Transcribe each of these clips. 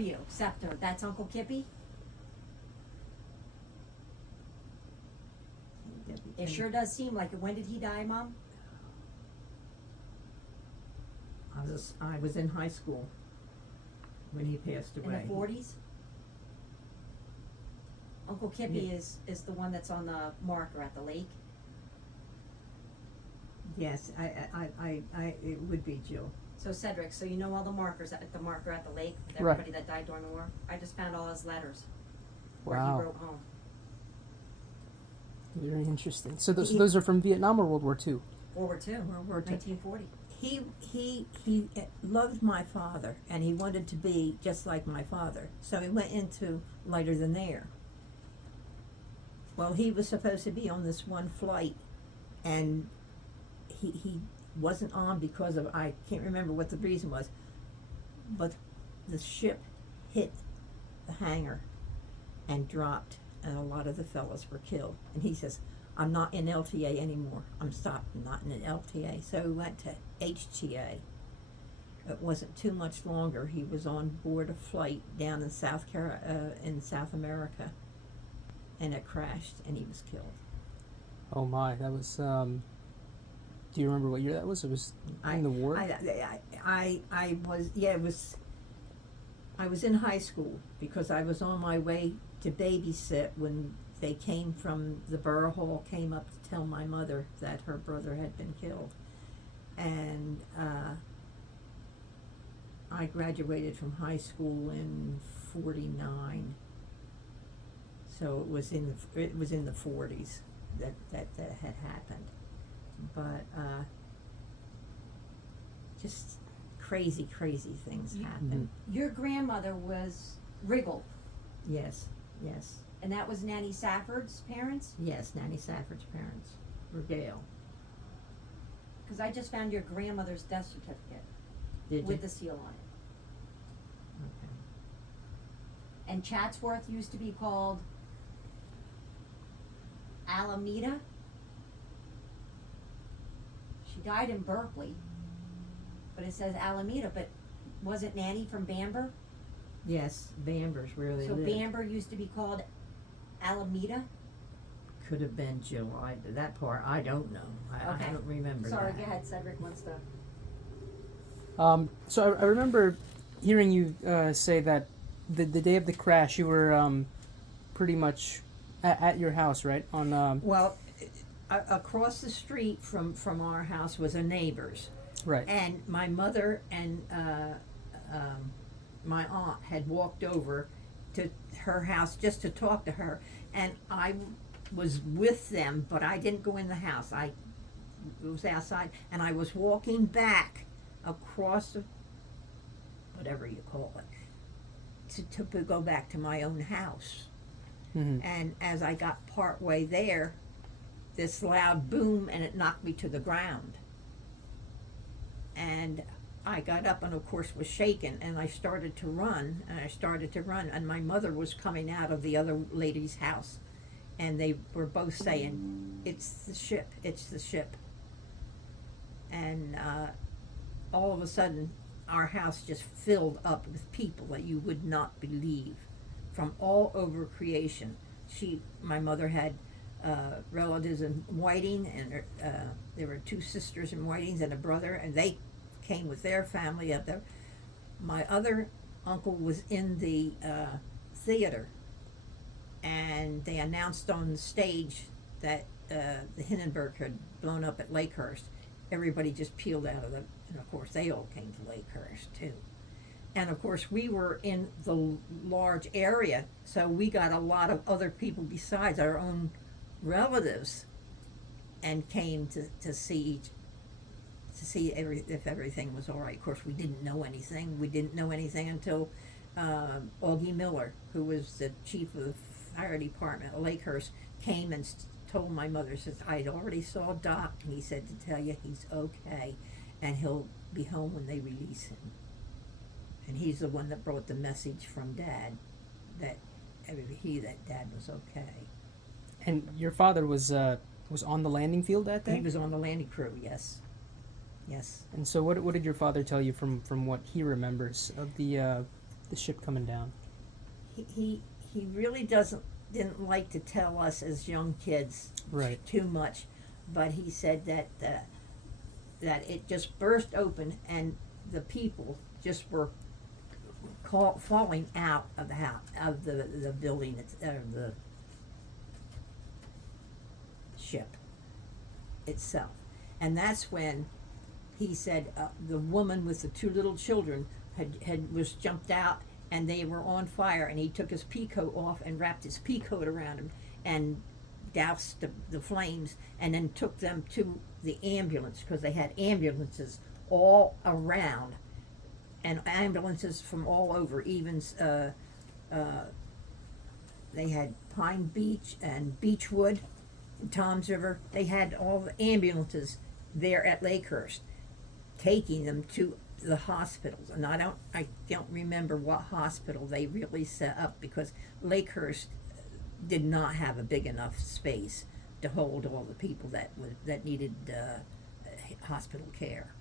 W, Scepter, that's Uncle Kippy? It sure does seem like it. When did he die, Mom? I was in high school when he passed away. In the 40s? Uncle Kippy is the one that's on the marker at the lake. Yes, it would be Jill. So Cedric, so you know all the markers at the marker at the lake, with Right. everybody that died during the war? I just found all his letters where Wow. he wrote home. Very interesting. So those are from Vietnam or World War II? World War II, World War II. 1940. He loved my father, and he wanted to be just like my father. So he went into lighter than air. Well, he was supposed to be on this one flight, and he wasn't on because of, I can't remember what the reason was, but the ship hit the hangar and dropped, and a lot of the fellas were killed. And he says, I'm not in LTA anymore. I'm stopped. I'm not in an LTA. So he went to HTA. It wasn't too much longer. He was on board a flight down in South America, and it crashed, and he was killed. Oh my, that was. Do you remember what year that was? It was in the war. I was, yeah, it was. I was in high school because I was on my way to babysit when they came from the borough hall, came up to tell my mother that her brother had been killed, and I graduated from high school in '49. So it was in the 40s that had happened, but just crazy things happened. Your grandmother was Riggle, Yes. and that was Nanny Safford's parents? Yes, Nanny Safford's parents were Gail. Because I just found your grandmother's death certificate Did with you? the seal on it. Okay. And Chatsworth used to be called Alameda. She died in Berkeley, but it says Alameda. But wasn't Nanny from Bamber? Yes, Bamber's where they So lived. Bamber used to be called Alameda. Could have been Jill. That part I don't know. I don't remember. Sorry, that. go ahead. Cedric wants to. So I remember hearing you say that the day of the crash you were pretty much at your house, right? On Well, across the street from our house was a neighbor's, right. and my mother and my aunt had walked over to her house just to talk to her, and I was with them, but I didn't go in the house. I was outside, and I was walking back across the, whatever you call it, to go back to my own house. Mm-hmm. And as I got part way there, this loud boom, and it knocked me to the ground. And I got up and of course was shaken, and I started to run, and my mother was coming out of the other lady's house, and they were both saying, it's the ship. And all of a sudden our house just filled up with people that you would not believe, from all over creation. My mother had relatives in Whiting, and there were two sisters in Whitings and a brother, and they came with their family up there. My other uncle was in the theater, and they announced on the stage that the Hindenburg had blown up at Lakehurst. Everybody just peeled out of them, and of course they all came to Lakehurst too. And of course we were in the large area, so we got a lot of other people besides our own relatives, and came to see if everything was all right. Of course, we didn't know anything. We didn't know anything until Augie Miller, who was the chief of the fire department at Lakehurst, came and told my mother, says, I already saw Doc, and he said to tell you he's okay, and he'll be home when they release him. And he's the one that brought the message from Dad that Dad was okay. And your father was on the landing field that day? He was on the landing crew, yes. And so what did your father tell you from what he remembers of the the ship coming down? He really didn't like to tell us as young kids Right. too much, but he said that it just burst open and the people just were falling out of the house, of the building, the ship itself. And that's when he said the woman with the two little children was jumped out and they were on fire, and he took his pea coat off and wrapped his pea coat around him and doused the flames, and then took them to the ambulance, because they had ambulances all around, and ambulances from all over. Even they had Pine Beach and Beechwood, and Toms River. They had all the ambulances there at Lakehurst, taking them to the hospitals. And I don't remember what hospital they really set up, because Lakehurst did not have a big enough space to hold all the people that needed hospital care.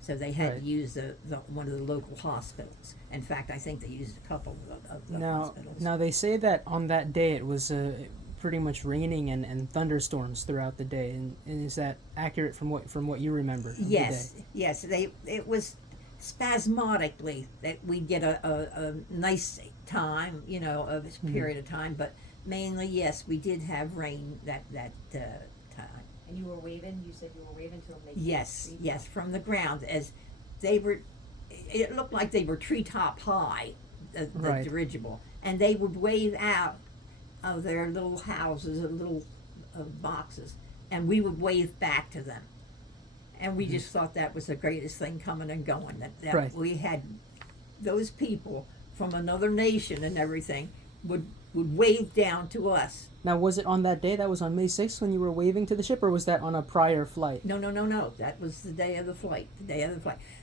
So they had Right. to use the one of the local hospitals. In fact, I think they used a couple of the hospitals. Now they say that on that day it was pretty much raining and thunderstorms throughout the day, and is that accurate from what you remember? Of Yes, the day? yes. It was spasmodically that we'd get a nice time, a period of time, but mainly, yes, we did have rain that time. And you were waving, you said you were waving to them. Yes, from the ground, as they were, it looked like they were treetop high, the Right. dirigible, and they would wave out of their little houses and little boxes, and we would wave back to them. And we just thought that was the greatest thing coming and going, that Right. we had those people from another nation and everything would wave down to us. Now, was it on that day? That was on May 6th when you were waving to the ship, or was that on a prior flight? No. That was the day of the flight.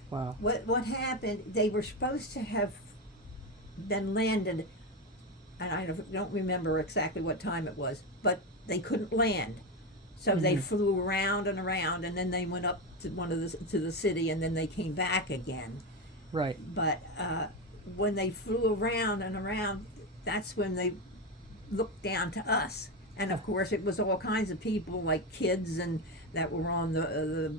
Wow. What happened? They were supposed to have been landed, and I don't remember exactly what time it was, but they couldn't land, so they flew around and around, and then they went up to to the city, and then they came back again. Right. But when they flew around and around, that's when they looked down to us, and of course it was all kinds of people, like kids and that were on the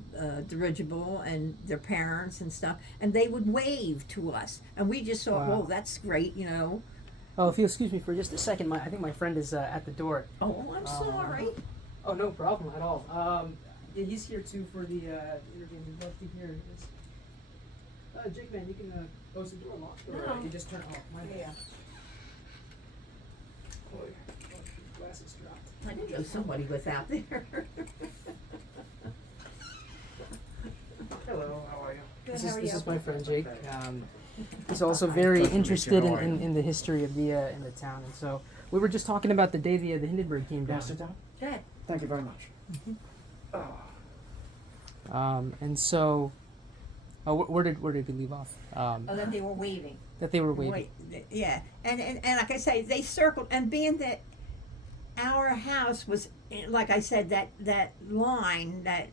dirigible, and their parents and stuff, and they would wave to us, and we just thought, Wow. "Oh, that's great," Oh, if you'll excuse me for just a second, I think my friend is at the door. Oh, I'm sorry. Oh, no problem at all. Yeah, he's here too for the interview. We'd love to hear this. Jake, man, you can close the door locked, or No. you just turn it off. My bad. Yeah. Oh, your glasses dropped. I didn't know somebody was out there. Hello, how are you? Good, This how is are this you? is my friend Jake. He's also very Pleasure to meet you. interested How are you? in the history of the in the town, and so we were just talking about the day the Hindenburg came down. Now sit down. Good. Thank you very much. And so, where did we leave off? Oh, that they were waving. That they were waving. Wait, yeah, and like I say, they circled, and being that our house was, like I said, that line that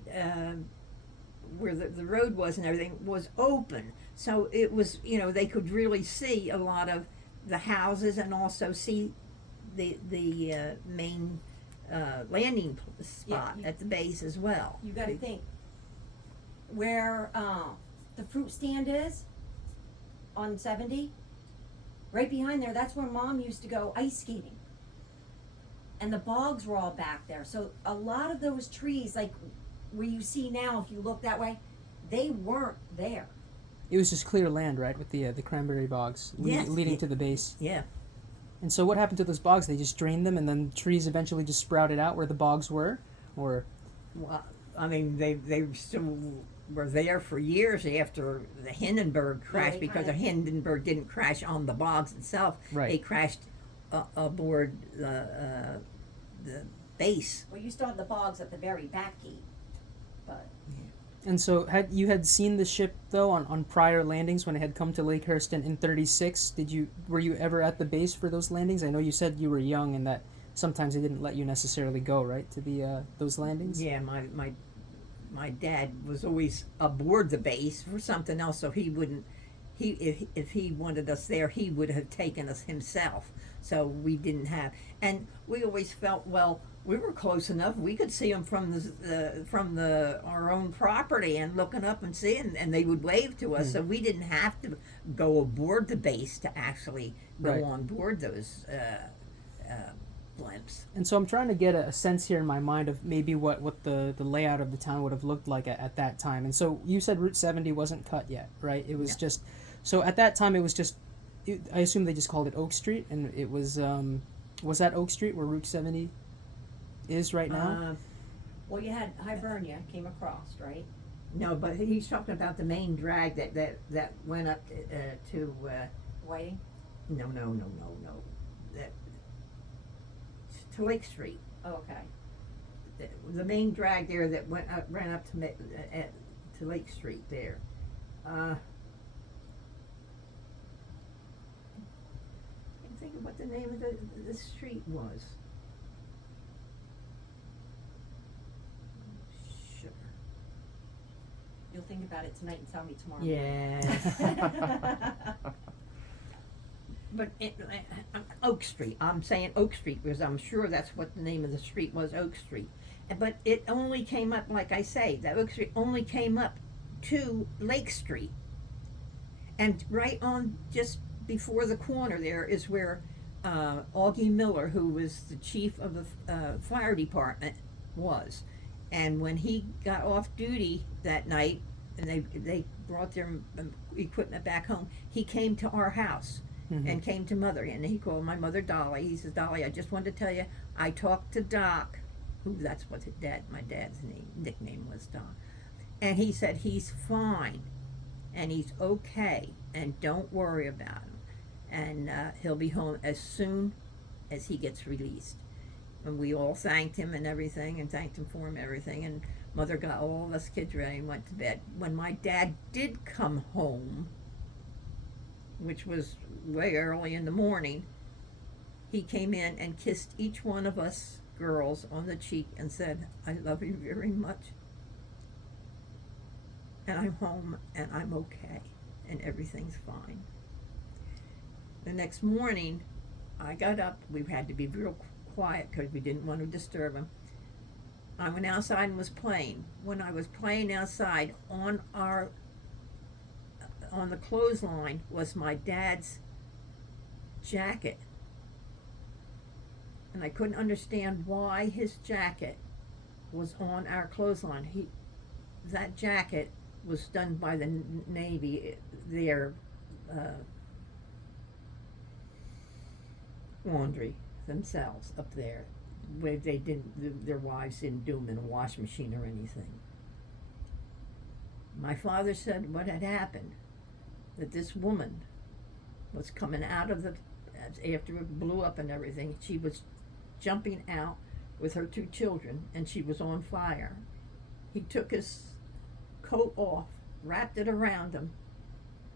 where the road was and everything was open, so it was, they could really see a lot of the houses, and also see the main landing spot Yeah, at the base as well. You gotta think, where the fruit stand is on 70, right behind there, that's where Mom used to go ice skating. And the bogs were all back there. So a lot of those trees, like where you see now, if you look that way, they weren't there. It was just clear land, right, with the cranberry bogs Yes. leading to the base. Yeah. And so, what happened to those bogs? They just drained them, and then trees eventually just sprouted out where the bogs were, or Well, I mean, they still were there for years after the Hindenburg crash, they because kinda- the Hindenburg didn't crash on the bogs itself. Right. They crashed aboard the base. Well, you still had the bogs at the very back gate, but and so had you seen the ship though on prior landings when it had come to Lakehurst in 36? Were you ever at the base for those landings? I know you said you were young and that sometimes they didn't let you necessarily go right to the those landings. Yeah, my dad was always aboard the base for something else, so he if he wanted us there, he would have taken us himself. So we didn't have, and we always felt, well, we were close enough. We could see them from the our own property and looking up and seeing, and they would wave to us. So we didn't have to go aboard the base to actually go on board those blimps. And so I'm trying to get a sense here in my mind of maybe what the layout of the town would have looked like at that time. And so you said Route 70 wasn't cut yet, right? It was just, so at that time it was just, I assume they just called it Oak Street, and it was that Oak Street where Route 70 is right now? Well, you had Hibernia came across, right? No, but he's talking about the main drag that went up to Whiting? No. That to Lake Street. Oh, okay. The main drag there that ran up to Lake Street there. I can't think of what the name of the street was. Sure. You'll think about it tonight and tell me tomorrow. Yes. But Oak Street. I'm saying Oak Street because I'm sure that's what the name of the street was, Oak Street. But it only came up, like I say, that Oak Street only came up to Lake Street. And right on just before the corner there is where Augie Miller, who was the chief of the fire department, was. And when he got off duty that night and they brought their equipment back home, he came to our house. And came to Mother, and he called my mother Dolly. He says, Dolly, I just wanted to tell you, I talked to Doc, who that's what my dad's nickname was, Doc. And he said, he's fine, and he's okay, and don't worry about him. And he'll be home as soon as he gets released. And we all thanked him and everything, and thanked him for him, everything. And Mother got all of us kids ready and went to bed. When my dad did come home, which was way early in the morning, he came in and kissed each one of us girls on the cheek and said, I love you very much. And I'm home and I'm okay and everything's fine. The next morning, I got up. We had to be real quiet because we didn't want to disturb him. I went outside and was playing. When I was playing outside, on the clothesline was my dad's jacket. And I couldn't understand why his jacket was on our clothesline. That jacket was done by the Navy, their laundry themselves up there, where their wives didn't do them in a wash machine or anything. My father said what had happened, that this woman was coming out of after it blew up and everything, she was jumping out with her 2 children and she was on fire. He took his coat off, wrapped it around him,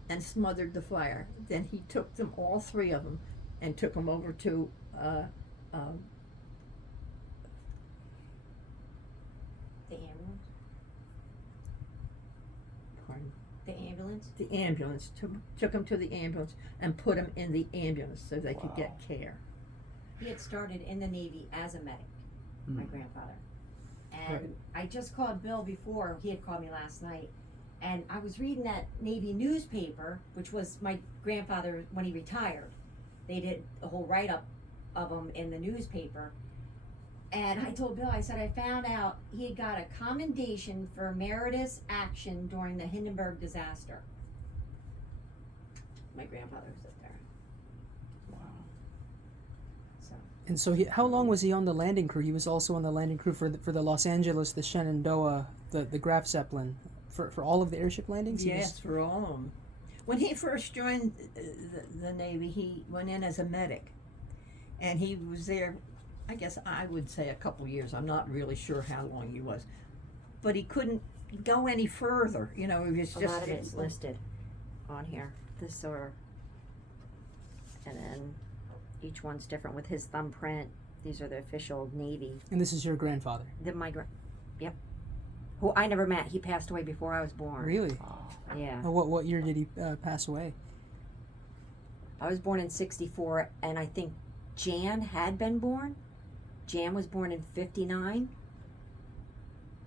and smothered the fire. Then he took them, all 3 of them, and took them over to The ambulance? pardon? The ambulance? The ambulance, took him to the ambulance and put him in the ambulance so they could get care. He had started in the Navy as a medic, my grandfather. And Right. I just called Bill before, he had called me last night, and I was reading that Navy newspaper, which was my grandfather when he retired. They did a whole write-up of him in the newspaper. And I told Bill, I said, I found out he had got a commendation for meritorious action during the Hindenburg disaster. My grandfather was up there. Wow. So. And so how long was he on the landing crew? He was also on the landing crew for the Los Angeles, the Shenandoah, the Graf Zeppelin, for all of the airship landings? Yes, for all of them. When he first joined the Navy, he went in as a medic. And he was there, I guess I would say a couple years. I'm not really sure how long he was. But he couldn't go any further. You know, he was just... A lot of it's listed on here. This or... And then each one's different with his thumbprint. These are the official Navy. And this is your grandfather? Then yep. Who I never met. He passed away before I was born. Really? Oh. Yeah. What year did he pass away? I was born in 64, and I think Jan had been born. Jan was born in 59.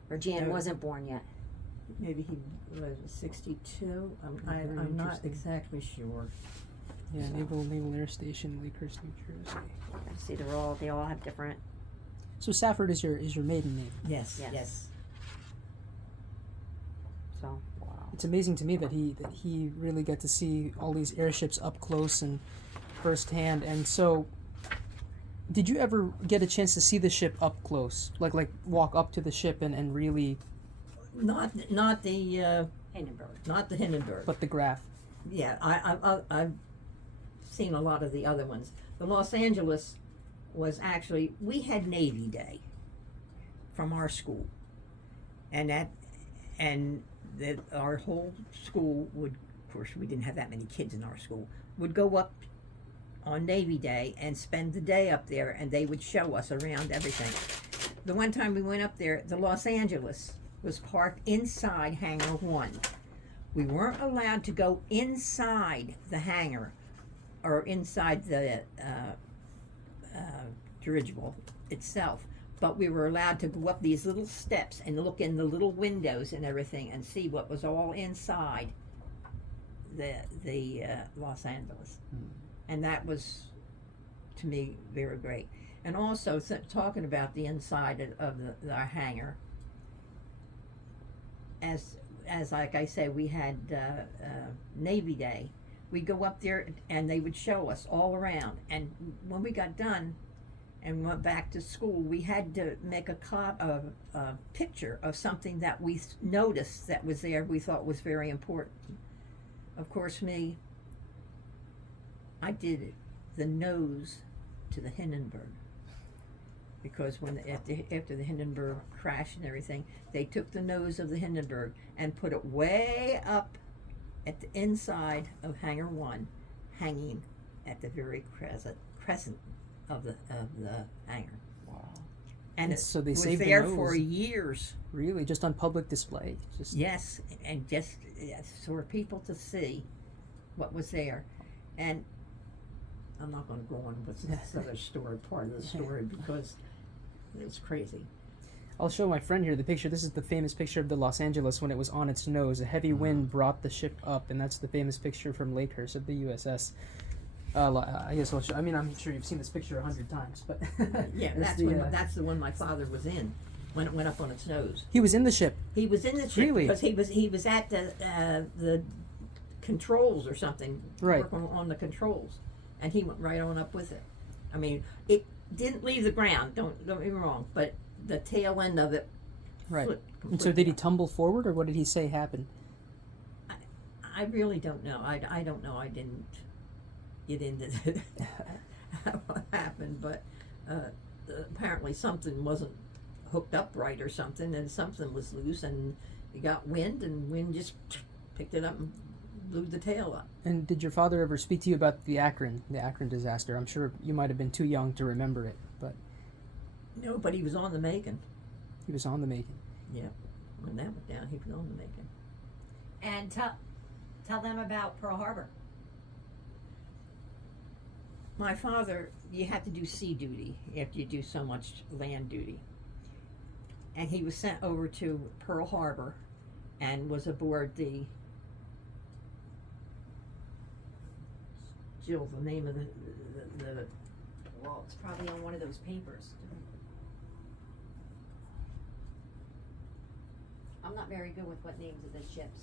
Or Jan Oh. wasn't born yet. Maybe he was 62. Very I'm not interesting. exactly sure. Yeah, So- Naval Air Station, Lakehurst, New Jersey. See, they all have different. So Safford is your maiden name. Yes, Yes. yes. So, wow. It's amazing to me that he really got to see all these airships up close and firsthand. And so, did you ever get a chance to see the ship up close, like walk up to the ship and really, Not the Hindenburg. not the Hindenburg. but the graph? Yeah, I've seen a lot of the other ones. The Los Angeles was actually, we had Navy Day from our school, and our whole school would, of course we didn't have that many kids in our school, would go up on Navy Day and spend the day up there, and they would show us around everything. The one time we went up there, the Los Angeles was parked inside Hangar 1. We weren't allowed to go inside the hangar or inside the dirigible itself, but we were allowed to go up these little steps and look in the little windows and everything and see what was all inside the Los Angeles. And that was, to me, very great. And also, talking about the inside of our hangar, as like I say, we had Navy Day. We'd go up there and they would show us all around. And when we got done and went back to school, we had to make a picture of something that we noticed that was there we thought was very important. Of course, I did the nose to the Hindenburg. Because after the Hindenburg crash and everything, they took the nose of the Hindenburg and put it way up at the inside of Hangar 1, hanging at the very crescent of the hangar. Wow. And it So they was saved the there nose. for years. Really, just on public display. Just Yes, and just for people to see what was there. And I'm not going to go on with this other part of the story because it's crazy. I'll show my friend here the picture. This is the famous picture of the Los Angeles when it was on its nose. A heavy wind brought the ship up, and that's the famous picture from Lakehurst of the USS. I guess I'll show. I mean, I'm sure you've seen this picture 100 times, but Yeah, that's the one my father was in when it went up on its nose. he was in the ship. He was in the ship Really? because he was at the controls or something, Right. working on the controls, and he went right on up with it. I mean, it didn't leave the ground. Don't get me wrong, but the tail end of it Right. flipped And so did he completely. tumble forward, or what did he say happened? I really don't know. I don't know. I didn't get into what happened, but apparently something wasn't hooked up right or something, and something was loose, and it got wind, and wind just picked it up and blew the tail up. And did your father ever speak to you about the Akron disaster? I'm sure you might have been too young to remember it, but No, but he was on the making. he was on the making. Yeah, when that went down, he was on the making. And tell them about Pearl Harbor. My father, you had to do sea duty after you do so much land duty. And he was sent over to Pearl Harbor and was aboard the Jill, the name of the Well, it's probably on one of those papers. I'm not very good with what names of the ships.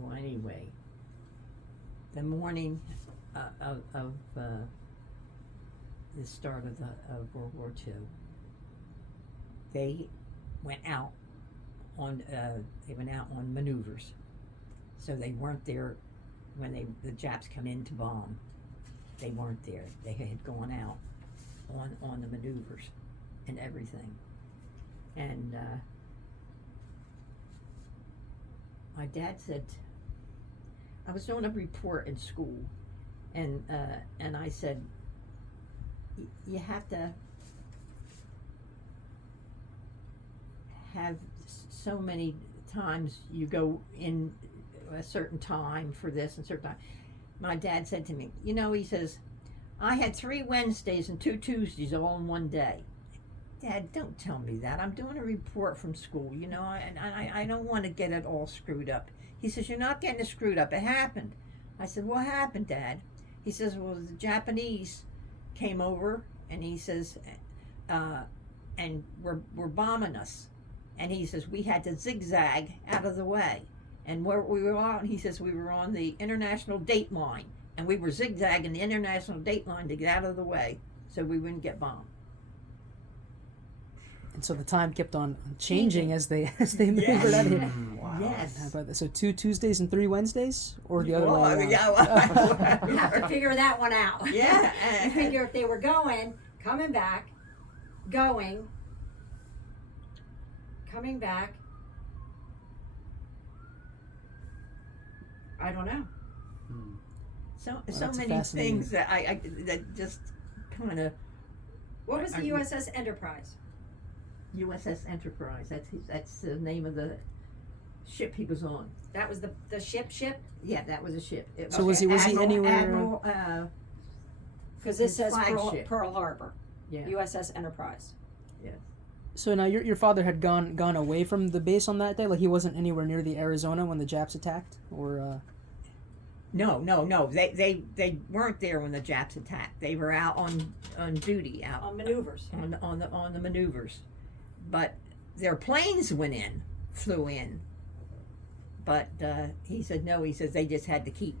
well, anyway, the morning of the start of World War II, they went out on maneuvers, so they weren't there when the Japs come in to bomb. They weren't there. They had gone out on the maneuvers and everything, and my dad said, I was doing a report in school, and I said, you have to have so many times you go in a certain time for this and certain time. My dad said to me, you know, he says, I had 3 Wednesdays and 2 Tuesdays all in one day. Dad, don't tell me that. I'm doing a report from school, you know, I don't want to get it all screwed up. He says, you're not getting it screwed up. It happened. I said, what happened, Dad? He says, well, the Japanese came over, and he says, and were bombing us. And he says, we had to zigzag out of the way. And where we were on, he says, we were on the international date line. And we were zigzagging the international date line to get out of the way so we wouldn't get bombed. And so the time kept on changing as they maneuvered out of here. Wow. Yes. How about that? So 2 Tuesdays and 3 Wednesdays, or the other way around? Yeah, You have to figure that one out. Yeah. You figure if they were coming back, coming back. I don't know. So that's a many fascinating- things that I that just kind of. What was the USS Enterprise? USS Enterprise. That's the name of the ship he was on. That was the ship? Yeah, that was a ship. So was he anywhere? Admiral, Because this His says flagship. Pearl Harbor. Yeah. USS Enterprise. So now your father had gone away from the base on that day, like he wasn't anywhere near the Arizona when the Japs attacked, or. No. They weren't there when the Japs attacked. They were out on duty, out On maneuvers. on the maneuvers. But their planes flew in. But he said no. He says they just had to keep.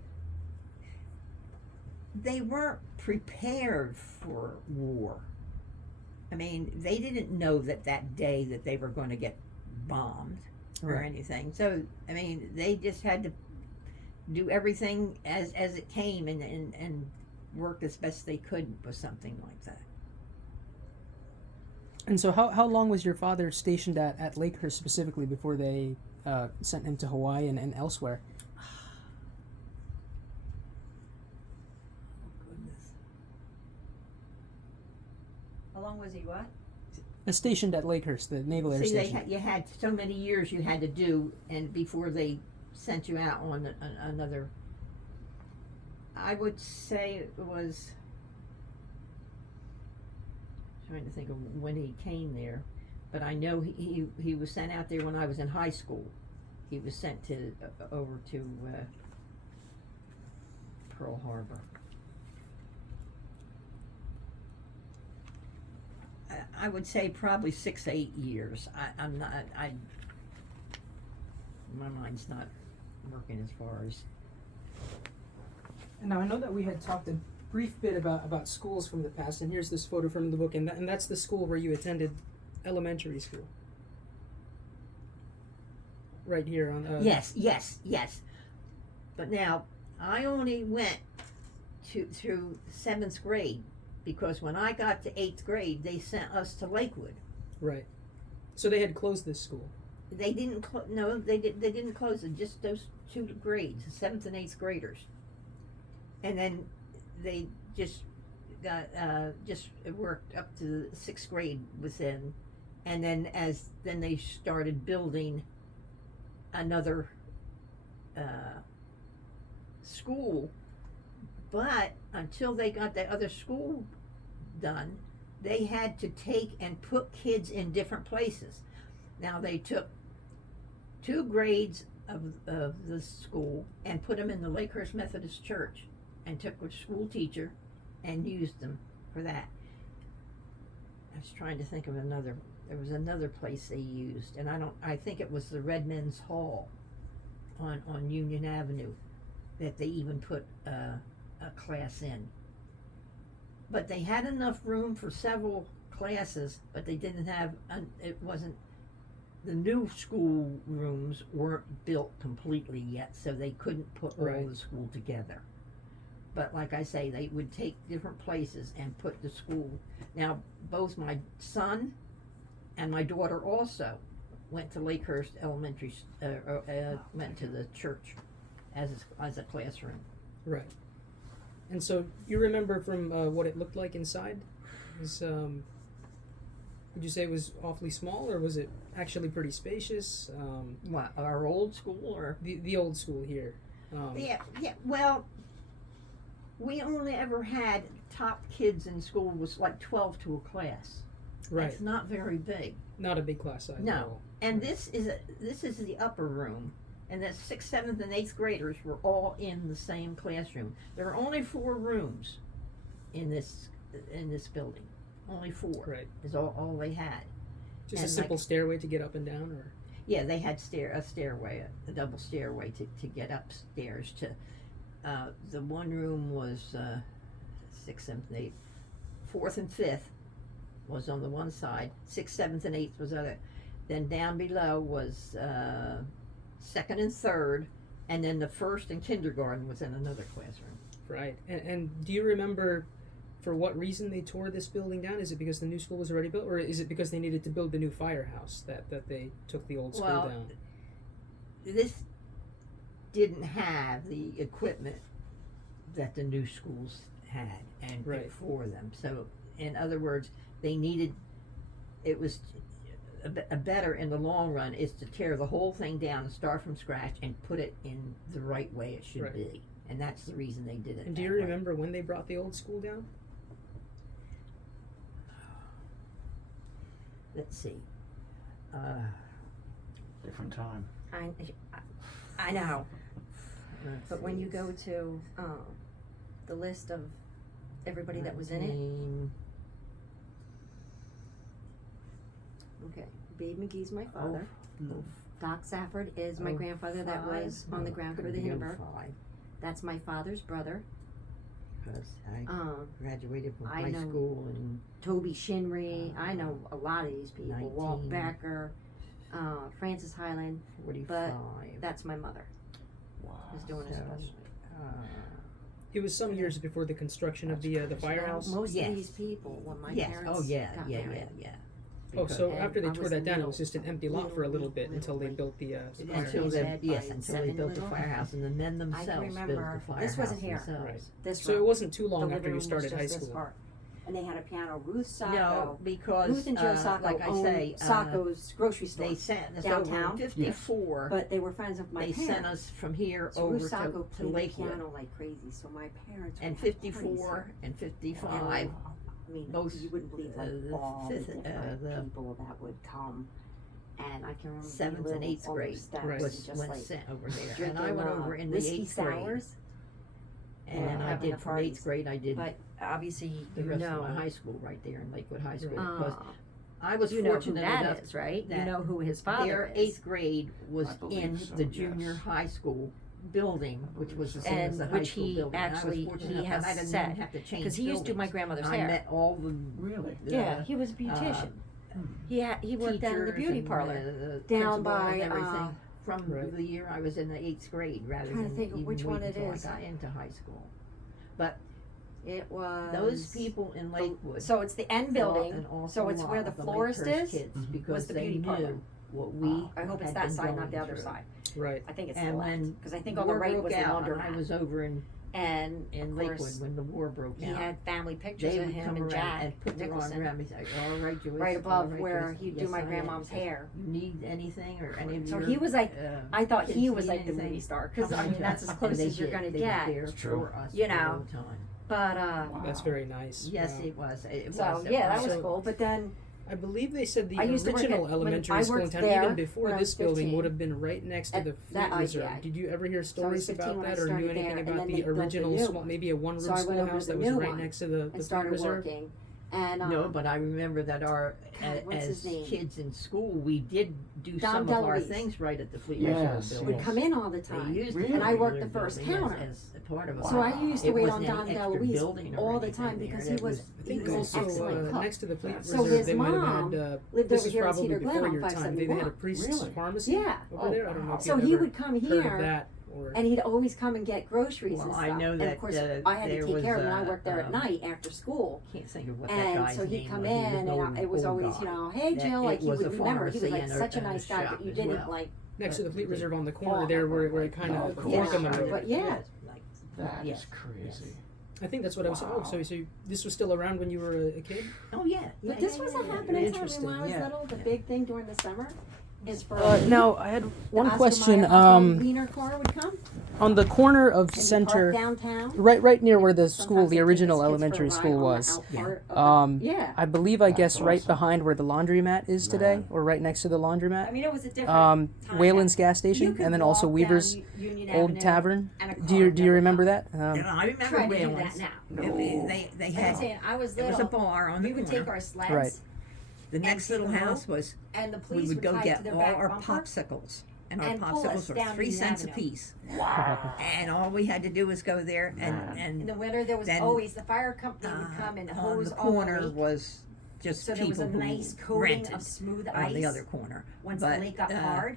They weren't prepared for war. I mean, they didn't know that day that they were going to get bombed or Right. anything. So I mean, they just had to do everything as it came and work as best they could with something like that. And so how long was your father stationed at Lakehurst specifically before they sent him to Hawaii and elsewhere? How long was he what? Stationed at Lakehurst, the Naval Air See, Station. you had so many years you had to do, and before they sent you out on another. I would say it was. Trying to think of when he came there, but I know he was sent out there when I was in high school. He was sent to over to Pearl Harbor. I would say probably 6, 8 years. I'm not. My mind's not working as far as. Now I know that we had talked a brief bit about schools from the past, and here's this photo from the book, and that's the school where you attended elementary school. Right here on. Yes. But now I only went through 7th grade, because when I got to 8th grade, they sent us to Lakewood. Right. So they had closed this school. They didn't. No, they didn't close it. Just those 2 grades, the 7th and 8th graders, and then they just got just worked up to the 6th grade within, and then then they started building another school. But until they got that other school done, they had to take and put kids in different places. Now they took 2 grades of the school and put them in the Lakehurst Methodist Church, and took a school teacher and used them for that. I was trying to think of another. There was another place they used, and I think it was the Redmen's Hall on Union Avenue that they even put a class in. But they had enough room for several classes, but they didn't have. It wasn't. The new school rooms weren't built completely yet, so they couldn't put all Right. the school together. But like I say, they would take different places and put the school. Now, both my son and my daughter also went to Lakehurst Elementary. Went to the church as a classroom. Right. And so you remember from what it looked like inside? It was, would you say it was awfully small, or was it actually pretty spacious? What, our old school or? The old school here. Yeah, well, we only ever had top kids in school was like 12 to a class. Right. It's not very big. Not a big class size. No. At all. And this is the upper room, and the 6th, 7th, and 8th graders were all in the same classroom. There are only 4 rooms in this building. Only 4. Right. Is all they had. Just a And, simple like, stairway to get up and down, or yeah, they had a stairway, a double stairway to get upstairs to. The one room was 6th, 7th, and 8th. 4th and 5th was on the one side. 6th, 7th, and 8th was other. Then down below was 2nd and 3rd, and then the 1st and kindergarten was in another classroom. right. And do you remember for what reason they tore this building down? Is it because the new school was already built, or is it because they needed to build the new firehouse that they took the old school Well, down? This didn't have the equipment that the new schools had and Right. before them. So, in other words, they needed. It was a better in the long run is to tear the whole thing down and start from scratch and put it in the right way it should Right. be, and that's the reason they did it. And do you that way. remember when they brought the old school down? Let's see. Different time. I know, Let's but when see. you go to the list of everybody that was in it, 19 okay, Babe McGee's my father. oh, Doc Safford is my oh, grandfather that 5. was on the ground Could crew of the be Hindenburg. 05, That's my father's brother. because I Um, graduated from I high know school and Toby Shinry. I know a lot of these people. Walt 19. Becker, Francis Highland. 45. That's my mother. Wow. Was doing it So, special. It was some years before the construction of That's the crazy. firehouse. Most Yes. of these people, when my yes. parents Oh yeah. got Yeah. married, Yeah. Oh, so And after they I tore was that down, it little, was just an empty lot for a little bit until they built the Until firehouse. they Fed yes, by until they 7 built the little- firehouse, and the men themselves built remember- the firehouse this wasn't here. themselves. Right. this So it room, wasn't too the long living after you room was started just high this school. far. And they had a piano. Ruth Sacco. No, because Ruth and Joe Sacco like I owned say, Sacco's grocery store. they sent us downtown. over in '54. But they were friends of my They parents. sent us from here So over Ruth Sacco to played the Lakewood. piano like crazy. So my parents And were 54 and 55. I mean, both, you wouldn't believe like the all the fifth, different the people that would come. And I can remember being 7th and little 8th on grade those steps Right. and was just went like sent over there, and drinking I went over in the whiskey 8th grade, sours. and I having did the from parties. 8th grade. I did But obviously, the you rest know, of my high school right there in Lakewood High School because uh, I was you know who fortunate that enough is, right? You that know who his father their is. 8th grade was I believe in so, the junior yes. high school building, which was the same And as the high which school he building. And I actually- was fortunate he enough that has I didn't said, even have to change Because he used to do my buildings. grandmother's I hair. met all the Really? Yeah, he was a beautician. He worked down in the teachers beauty and parlor. the down principal by, and everything from Right. the year I was in the 8th grade rather Trying to than think of even which wait one it until is. I got into high school. It was Those people in Lakewood So it's the end building. an awful So it's lot where the of florist Lakehurst is. kids Mhm. because Was the they beauty knew parlor. what we I hope it's had that been side, not going the other through. side. Right. I think it's And the left. when Because I think on the war right broke was the out, and I laundromat. was over in And of Lakewood course, when the war broke he out. had family pictures They of would him come and around Jack and put their arm Nicholson around me and say, "All right, Joyce, right above all right, where Joyce, he'd yes, do my I am." grandmom's He says, hair. "You need anything or any of So your?" he was like, I thought kids he was need like the anything, movie star. Because come I mean, to that's us." as close And they as you're did. gonna They get. were there It's true. for us You the know. whole time. But Wow. That's very nice. Yes, Wow. it was. It so was. yeah, that was So- cool. But then I believe they said the I used to work original at- when elementary I school in worked town, there even before when I this was building, 15. would have been right next to At the that- Fleet Reserve. yeah. Did you ever hear So I was stories 15 about when I that, or knew started anything there, and about then the they built the original, new small, one. maybe a one-room So I went over schoolhouse the that was new right one next to the and Fleet started Reserve? working. And No, but I remember that God, what's as his name? kids in school, we did do Dom some of our DeLuise. things right at the Fleet Yes, Reserve building. would yes. come in all the They time. used Really? it And I for worked their the first building counter. as a part of it. So I used to It wait wasn't on any Don extra DeLuise building or all the anything time there. because It he was I think an also excellent cook. next to the Fleet So Reserve, his they might have mom had. lived This over is here in probably Cedar before Glen on your time. They had a 571. priest's Really? pharmacy Yeah. over there. I don't know if So you've he ever would come heard of here that. Or and he'd always come and get groceries Well, and I stuff. know and that, of course, uh, I had to there take care of him when I was, worked there at um, night after school. Can't think of what that And guy's so he'd name come was. in, He was and an it was old always, guy. you know, hey That Jill, like it he was would a remember. He was pharmacy like and such a and nice guy, shop but you as didn't well. like. next to the Fleet But- Reserve on the corner Fall there, over, where it like, kind no, of of fork course. in the road. But yeah. Like, That yes, is crazy. I think that's what I was. Oh, so this was still around when you were a kid? Oh, yeah. But this was a happening time Interesting, when I was yeah. little. The big thing during the summer is for Now I had one Oscar question. Mayer Wiener car would come On the corner of and Center, park downtown. right near where the school, Sometimes the they take original his kids for a elementary ride school on the was. out part of the- Yeah. I believe, I guess, That's right awesome. behind where the laundromat is today, Man. or right next to the laundromat. I mean, it was a different time. Whalen's gas You station, could and then also walk Weaver's down Union old Avenue tavern. and a Do you car never remember come. that? Yeah, I remember Try to do Whalen's. that now. They I'm had, saying, I was there was little. a bar on the We would take corner. our sleds, Right. The next take little them house out, was, and the we police would would go tie get to their all back our bumper. popsicles. And our and pull us popsicles were down 3 Union cents a Avenue. piece. Wow. And all we had to do was go there Man. In and the winter, there was then, always the fire company would come and on hose the all corner the lake. was just So there was people a nice who coating rented of smooth ice on the other corner. once But, the lake got uh, hard.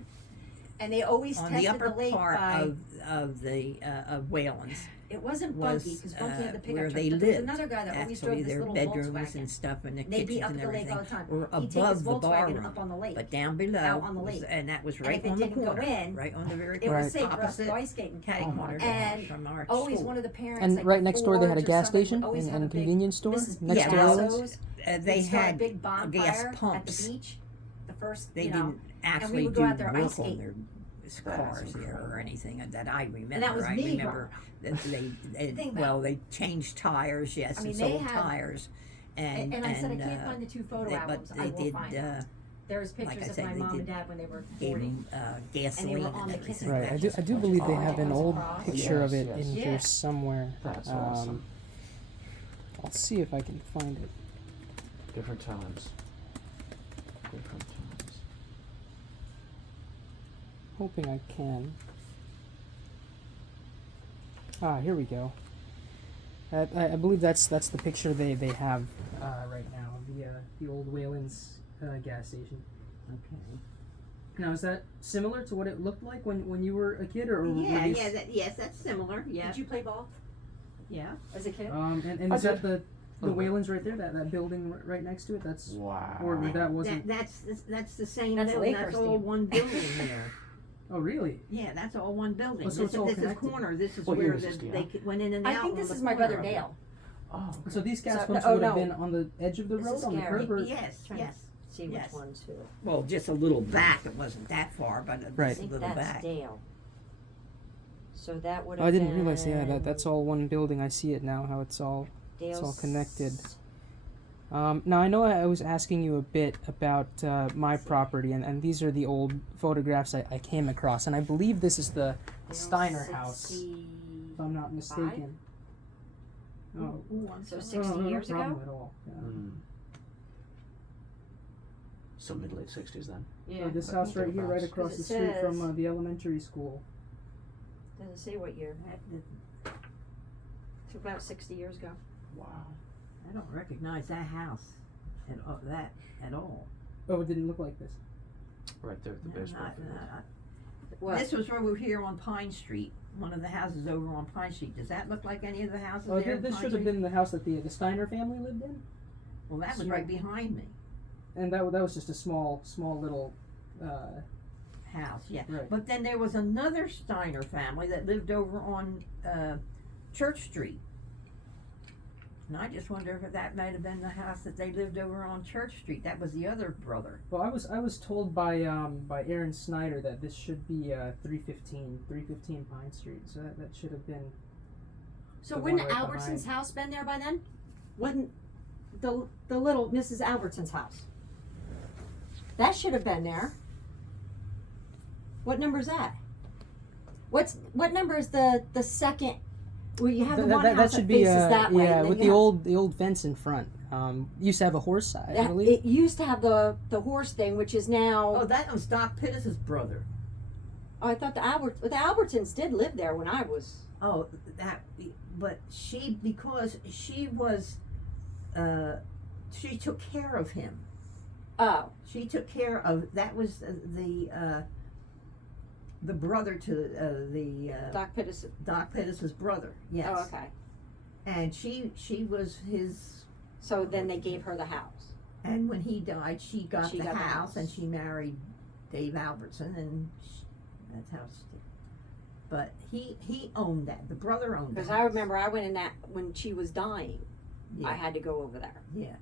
And they always On tested the upper the lake part by, of the of Whalen's it wasn't was Bunky, because Bunky had the pickup where truck, they but there was lived. another guy that always drove Actually, this their little bedrooms Volkswagen. and stuff and the They'd be kitchens up and at the lake everything all the time. were He'd take his above the bar Volkswagen room. up on the lake. But down below, out on the was- lake. and that was And right if it on the didn't go corner, in, right on the very It Right. was safe for us to opposite go ice skating. catty Oh my corner And from our always school. one of the parents, And like right next door, they had a Forge or gas something, would station always and have a a big convenience store Mrs. next Yeah, to well, Whalen's. They They'd start a had big bonfire gas at pumps. the beach. The first, They you know, didn't actually we would do go out there ice work on skating. their That's cars there or incredible. anything that I remember. that was I me remember that they Think about well, they changed tires, yes, I mean, and they sold had- tires. and I said I can't find the two photo they, albums. but I they will did find them. There's like I pictures of said, my they mom and did- dad when they were gave 40. them gasoline on and the everything. kissing Right, I matches. do believe they have an old Across. picture of Yes, it yes. in Yeah. here somewhere. That's awesome. I'll see if I can find it. Different times. Different times. Hoping I can. Here we go. I believe that's the picture they have right now, the old Whalen's gas station. Okay. Now, is that similar to what it looked like when you were a kid, or were Yeah, these- yeah, yes, that's similar. Yeah, Did you play ball yeah. as a kid? and I is that did. the Little bit. Whalen's right there? That building right next to it? That's Wow. or that wasn't. That's the same That's building. That's Lakehurst, all yeah. one building there. Oh, really? Yeah, that's all one building. Oh, so it's all this is connected. corner. This is What year where is this, they Deanna? went in and out. I think on this the is my corner brother of it. Dale. Oh. So these gas So- pumps oh, would have no. been on the edge of the This road, is on the Gary. curb, or Yes, Trying to yes. see Yes. which one too. Well, just a little back. It wasn't that far, but Right. I just a think little that's back. Dale. So that would Oh, have I been. didn't realize. Yeah, that's all one building. I see it now. How it's all Dale's connected. Now, I know I was asking you a bit about my property, and these are the old photographs I came across, and I believe this is the Steiner house, if I'm not mistaken. Oh, So no, 60 no years problem ago? at all. Yeah. Mm. So mid late 60s then. Yeah. This I house think right here, right thereabouts. across Because the it street from says- the elementary school. Doesn't say what year. It's about 60 years ago. Wow. I don't recognize that house at all. Oh, it didn't look like this. Right there at the No, baseball not- field. What? This was over here on Pine Street. One of the houses over on Pine Street. Does that look like any of the houses Oh, there? on this Pine should have Street? been the house that the Steiner family lived in, Well, that was right behind me. and that was just a small little. House, yeah. Right. But then there was another Steiner family that lived over on Church Street. And I just wonder if that might have been the house that they lived over on Church Street. That was the other brother. Well, I was told by Aaron Snyder that this should be 315 Pine Street, so that should have been. So The wouldn't one right Albertson's behind. house been there by then? Wasn't the little Mrs. Albertson's house? That should have been there. What number is that? What number is the second? Where you have the one house that faces that way. yeah, and then with you the old fence in front. Used to have a horse, I have, believe. it used to have the horse thing, which is now. Oh, that was Doc Pittis's brother. Oh, I thought the Albertsons did live there when I was. Oh, but because she was, she took care of him. Oh, She took care of, that was the brother to Doc Pittis. Doc Pittis's brother, yes. Oh, okay. And she was his, So then they gave her the house. and when he died, she got She the got the house, house. and she married Dave Albertson, and that's how she did. but he owned that. The brother owned Because that. I remember I went in that when she was dying. Yeah. I had to go over there. Yeah.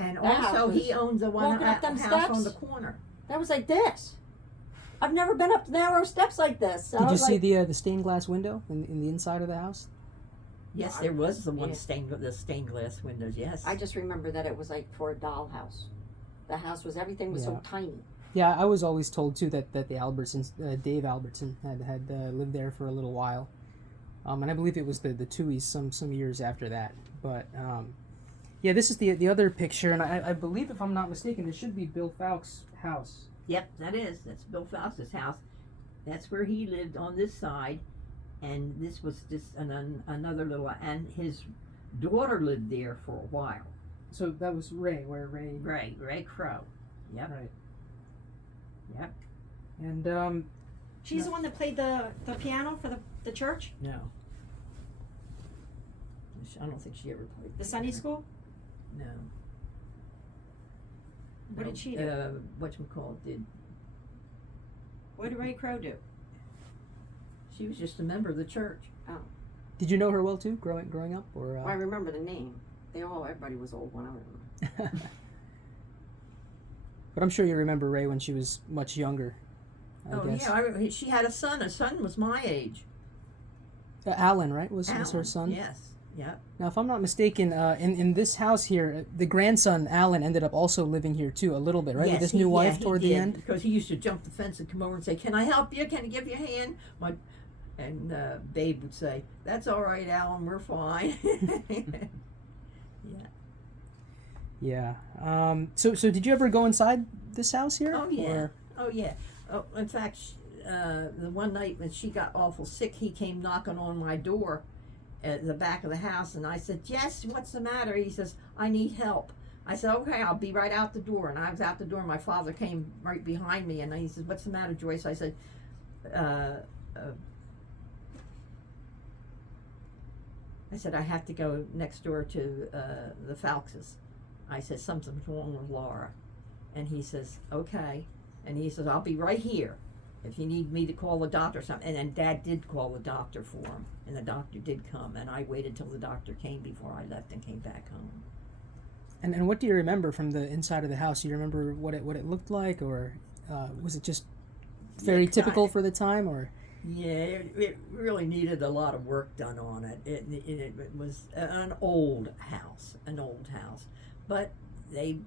And That house also, was he owns the one walking up them house on steps. the corner. That was like this. I've never been up narrow steps like this. So Did I you was see like, the stained glass window in the inside of the house? Yes, I- there was the one yeah. the stained glass windows. Yes. I just remember that it was like for a dollhouse. The house was, everything was so Yeah. tiny. Yeah, I was always told too that the Albertsons, Dave Albertson, had lived there for a little while, and I believe it was the Tuohys some years after that. But yeah, this is the other picture, and I believe, if I'm not mistaken, this should be Bill Fowkes' house. Yep, that's Bill Faust's house. That's where he lived on this side, and this was just another little. And his daughter lived there for a while. So that was Ray, where Ray. Ray Crow. Yep. Right. Yep. And She's the one that played the piano for the church, No. I don't think she ever played the Sunday school. No. What did she do? Whatchamacallit did. What did Ray Crow do? She was just a member of the church. did you know her well too, growing up, or? I remember the name. Everybody was old when I remember. But I'm sure you remember Ray when she was much younger. I guess. Yeah, she had a son. Her son was my age. Alan, right? Was her Alan, son? Yes. Yep. Now, if I'm not mistaken, in this house here, the grandson Alan ended up also living here too, a little bit, right? Yes, With his new wife he toward the did, end. because he used to jump the fence and come over and say, "Can I help you? Can I give you a hand?" And Babe would say, "That's all right, Alan. We're fine." Yeah. Yeah. So did you ever go inside this house here? Oh yeah. Or- Oh yeah. Oh, in fact, the one night when she got awful sick, he came knocking on my door at the back of the house, and I said, "Yes, what's the matter?" He says, "I need help." I said, "Okay, I'll be right out the door." And I was out the door, and my father came right behind me, and he said, "What's the matter, Joyce?" I said, I have to go next door to the Fowkes'. I said, "Something's wrong with Laura." And he says, "Okay." And he says, "I'll be right here if you need me to call the doctor or something." And then Dad did call the doctor for him, and the doctor did come, and I waited till the doctor came before I left and came back home. And what do you remember from the inside of the house? Do you remember what it looked like, or was it just very typical for the time, or? Yeah, it really needed a lot of work done on it. It was an old house, but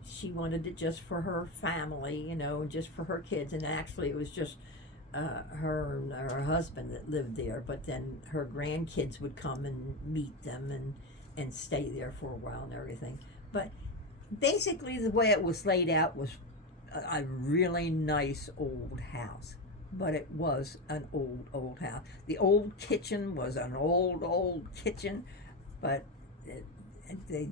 she wanted it just for her family, just for her kids, and actually it was just her and her husband that lived there, but then her grandkids would come and meet them and stay there for a while and everything. But basically the way it was laid out was a really nice old house. But it was an old house. The old kitchen was an old kitchen, but they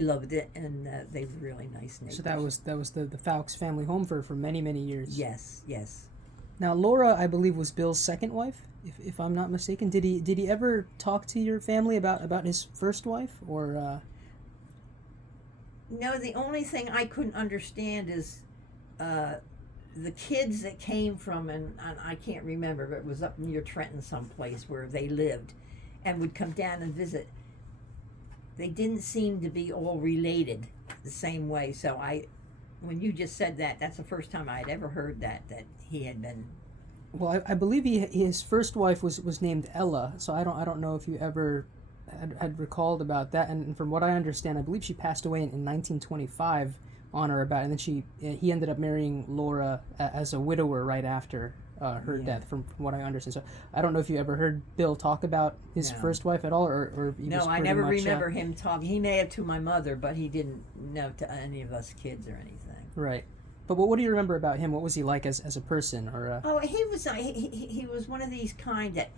loved it, and they were really nice neighbors. So that was the Fowkes family home for many years. Yes. Now Laura, I believe, was Bill's second wife, if I'm not mistaken. Did he ever talk to your family about his first wife, or? No, the only thing I couldn't understand is the kids that came from, and I can't remember, but it was up near Trenton someplace where they lived, and would come down and visit. They didn't seem to be all related the same way. So when you just said that, that's the first time I had ever heard that he had been. Well, I believe his first wife was named Ella. So I don't know if you ever had recalled about that. And from what I understand, I believe she passed away in 1925 on or about, and then he ended up marrying Laura as a widower right after her death, from what I understand. So I don't know if you ever heard Bill talk about his first wife at all, or he was No, I pretty never much, remember him talking. He may have to my mother, but he didn't know to any of us kids or anything. Right. But what do you remember about him? What was he like as a person, or? Oh, he was one of these kind that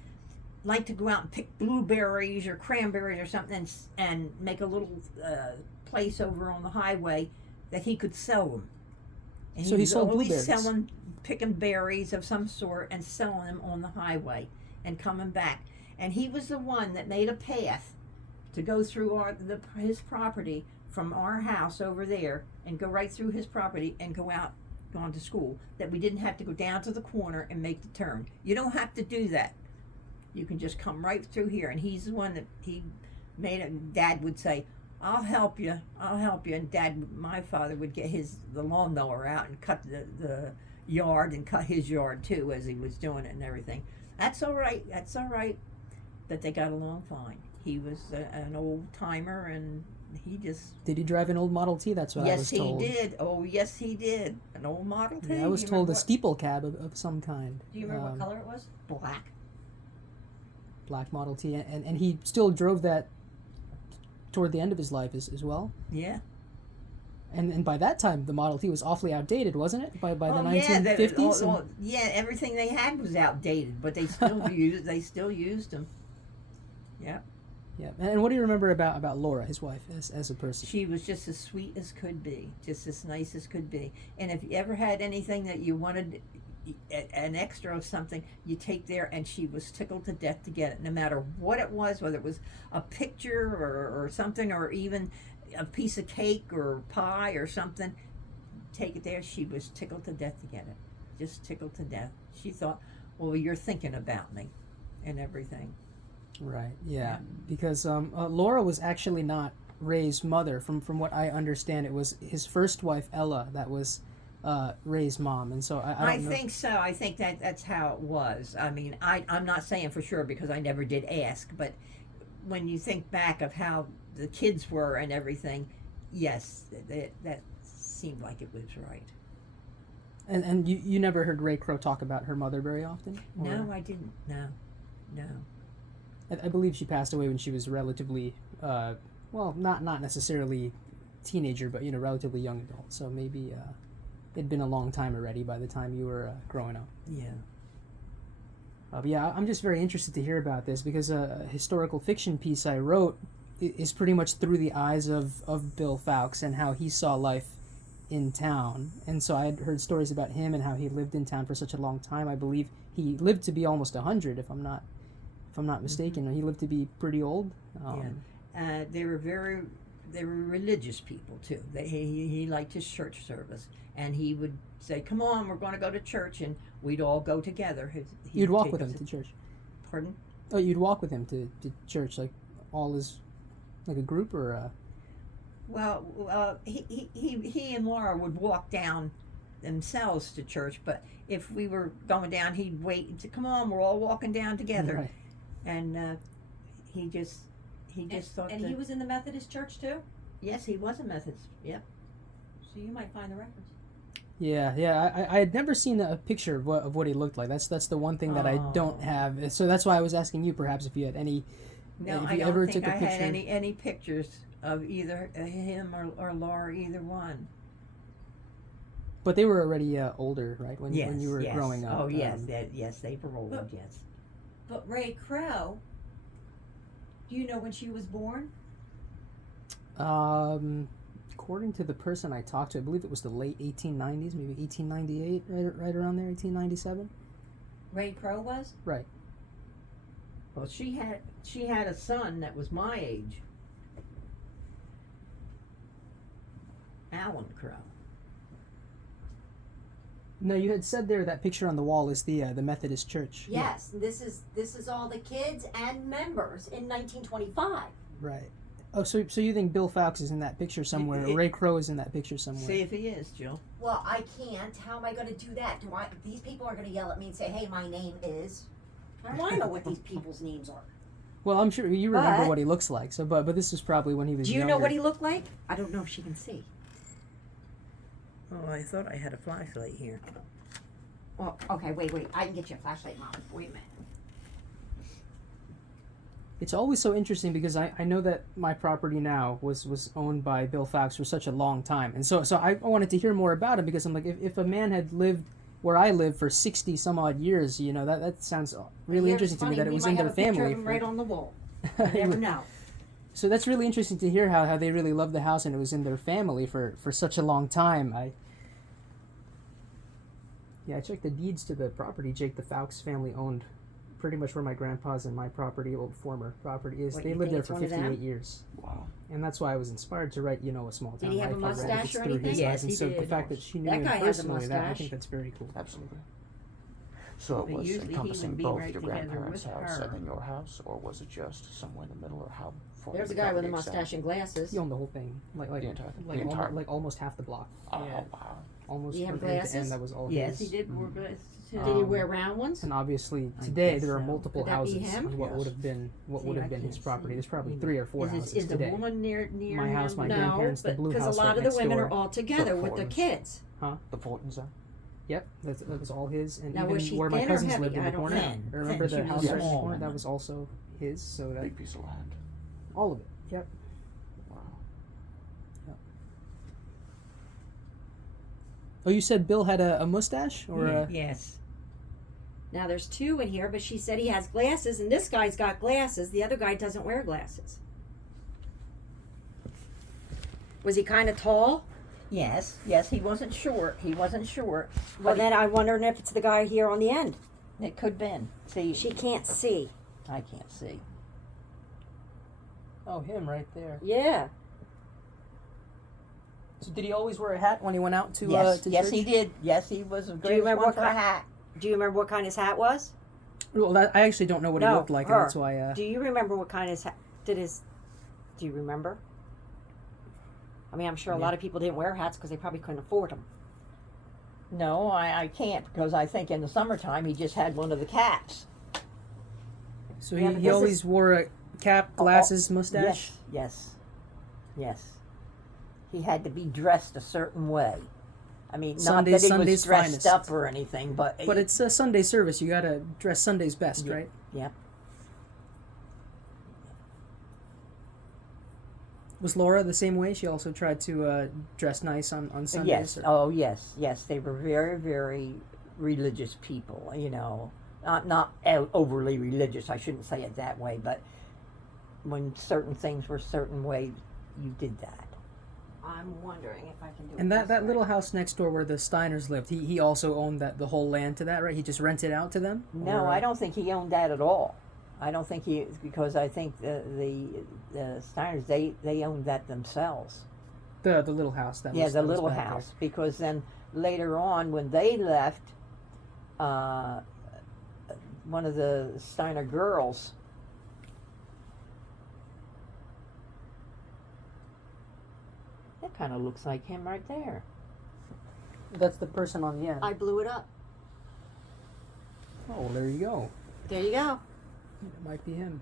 liked to go out and pick blueberries or cranberries or something, and make a little place over on the highway that he could sell them. And So he sold always blueberries. picking berries of some sort and selling them on the highway and coming back. And he was the one that made a path to go through his property from our house over there and go right through his property and go out gone to school, that we didn't have to go down to the corner and make the turn. You don't have to do that. You can just come right through here. And he's the one that he made it. And Dad would say, I'll help you. And my father would get the lawnmower out and cut the yard and cut his yard too as he was doing it and everything. That's all right. But they got along fine. He was an old timer, and he just... Did he drive an old Model T? That's what I was told. Yes, he did. Oh, yes, he did. An old Model T. Yeah, I was told a steeple cab of some kind. Do you remember what color it was? Black. Black Model T, and he still drove that toward the end of his life as well. Yeah. And by that time, the Model T was awfully outdated, wasn't it? By the 1950s. Yeah, everything they had was outdated, but they still used them. Yeah. Yeah. And what do you remember about Laura, his wife, as a person? She was just as sweet as could be, just as nice as could be. And if you ever had anything that you wanted, an extra of something, you take there, and she was tickled to death to get it, no matter what it was, whether it was a picture or something, or even a piece of cake or pie or something. Take it there. She was tickled to death to get it, just tickled to death. She thought, well, you're thinking about me and everything. Right, yeah. Because Laura was actually not Ray's mother. From what I understand, it was his first wife, Ella, that was Ray's mom. And so I don't know. Think so. I think that's how it was. I mean, I'm not saying for sure because I never did ask, but when you think back of how the kids were and everything, yes, that seemed like it was right. And you never heard Ray Crow talk about her mother very often? Or? No, I didn't. No. I believe she passed away when she was relatively, well, not necessarily teenager, but, relatively young adult. So maybe it'd been a long time already by the time you were growing up. Yeah. But yeah, I'm just very interested to hear about this because a historical fiction piece I wrote is pretty much through the eyes of Bill Fowkes and how he saw life in town. And so I had heard stories about him and how he lived in town for such a long time. I believe he lived to be almost 100, if I'm not mistaken. Mm-hmm. He lived to be pretty old. Yeah. They were religious people too. He liked his church service, and he would say, "Come on, we're going to go to church," and we'd all go together. You'd walk with him to church. Pardon? Oh, you'd walk with him to church, like all as like a group or a... Well, he and Laura would walk down themselves to church, but if we were going down, he'd wait and say, "Come on, we're all walking down together." Right. And he just thought. And he was in the Methodist church too? Yes, he was a Methodist. Yep. So you might find the reference. Yeah. I had never seen a picture of what he looked like. That's the one thing that I don't have. So that's why I was asking you, perhaps, if you had any. No, I don't think I had any pictures of either him or Laura, either one. But they were already older, right? When you were growing up. Oh yes, yes, they were old. Yes. But Ray Crow, do you know when she was born? According to the person I talked to, I believe it was the late 1890s, maybe 1898, right around there, 1897. Ray Crow was? Right. Well, she had a son that was my age, Alan Crow. No, you had said there that picture on the wall is the Methodist Church. Yes, yeah. This is all the kids and members in 1925. Right. Oh, so you think Bill Fowkes is in that picture somewhere, or Ray Crow is in that picture somewhere? See if he is, Jill. Well, I can't. How am I going to do that? These people are going to yell at me and say, "Hey, my name is." How do I know what these people's names are? Well, I'm sure you remember what he looks like. So, but this was probably when he was. Do you younger. know what he looked like? I don't know if she can see. Oh, I thought I had a flashlight here. Well, okay, wait. I can get you a flashlight, Mom. Wait a minute. It's always so interesting because I know that my property now was owned by Bill Fowkes for such a long time. And so I wanted to hear more about him because I'm like, if a man had lived where I live for 60 some odd years, that sounds really interesting to me that it was in their family. Of him right on the wall. You never know. So that's really interesting to hear how they really loved the house and it was in their family for such a long time. I checked the deeds to the property. Jake, the Fowkes family owned pretty much where my grandpa's and my property, old former property, is. What, They you lived think there it's for one of 58 them? years. Wow. And that's why I was inspired to write, A Small Town he have a Life. I read it. mustache It's or through his anything? eyes, Yes, and he so the did. fact that she knew That him guy has a personally, that I mustache. think that's very cool. Absolutely. So it But was usually he encompassing would be both right your together grandparents' with house her. and then your house, or was it just somewhere in the middle, or how far? There's a did the guy with a property mustache extend? and glasses. He owned the whole thing, like The entire- like, the entire- like almost half the block. Oh, Yeah. wow. Almost Did he have from end to glasses? end. That was all Yes, his. he did wear glasses too. Did he Um, wear round ones? And obviously I today guess there are so. multiple Could that be houses him? on what Yes. would have been See, I his can't property. see. There's probably 3 or 4 houses Is the today. woman near My him? house, my No, grandparents, the but blue because a house lot right of the next women door. are all together So with their Fortons. kids. The Fortons there? Yep, that was all his. And Now, even was she where my thin or cousins heavy? lived in I the don't corner. know. Remember Thin. the She house was right in the small. corner? That was also his. So that Big piece of land. all of it. Yep. Wow. Oh, you said Bill had a mustache, or Yeah, a, yes. Now there's 2 in here, but she said he has glasses, and this guy's got glasses. The other guy doesn't wear glasses. Was he kind of tall? Yes, he wasn't short. Well, But then I'm wondering if it's the guy here on the end. it could have been. See, She can't see. I can't see. oh, him right there. Yeah. So did he always wear a hat when he went out to Yes, to yes, church? he did. Yes, he was a great remember one what for a kind- hat. Do you remember what kind his hat was? Well, I actually don't know what he No, looked like, her. and that's why. Do you remember what kind his hat? Do you remember? I mean, I'm sure a lot of people didn't wear hats because they probably couldn't afford them. No, I can't because I think in the summertime he just had one of the caps. So Yeah, he, but he this always is- wore a cap, glasses, mustache. Yes. He had to be dressed a certain way. I mean, Sunday- not that he Sunday's was dressed finest. up or anything, but But it's a Sunday service. You gotta dress Sunday's best, Yeah. right? yeah. Was Laura the same way? She also tried to dress nice on Sundays. Yes. or- Oh, yes. They were very, very religious people. Not overly religious. I shouldn't say it that way, but when certain things were certain way, you did that. I'm wondering if I can do it. And that this way. little house next door where the Steiners lived, he also owned the whole land to that, right? He just rented out to them? No, Or, I don't think he owned that at all. I don't think because I think the Steiners they owned that themselves. The little house that Yeah, was, the that was little back there. house. Because then later on, when they left, one of the Steiner girls. That kind of looks like him right there. That's the person on the end. I blew it up. Oh, there you go. There you go. It might be him.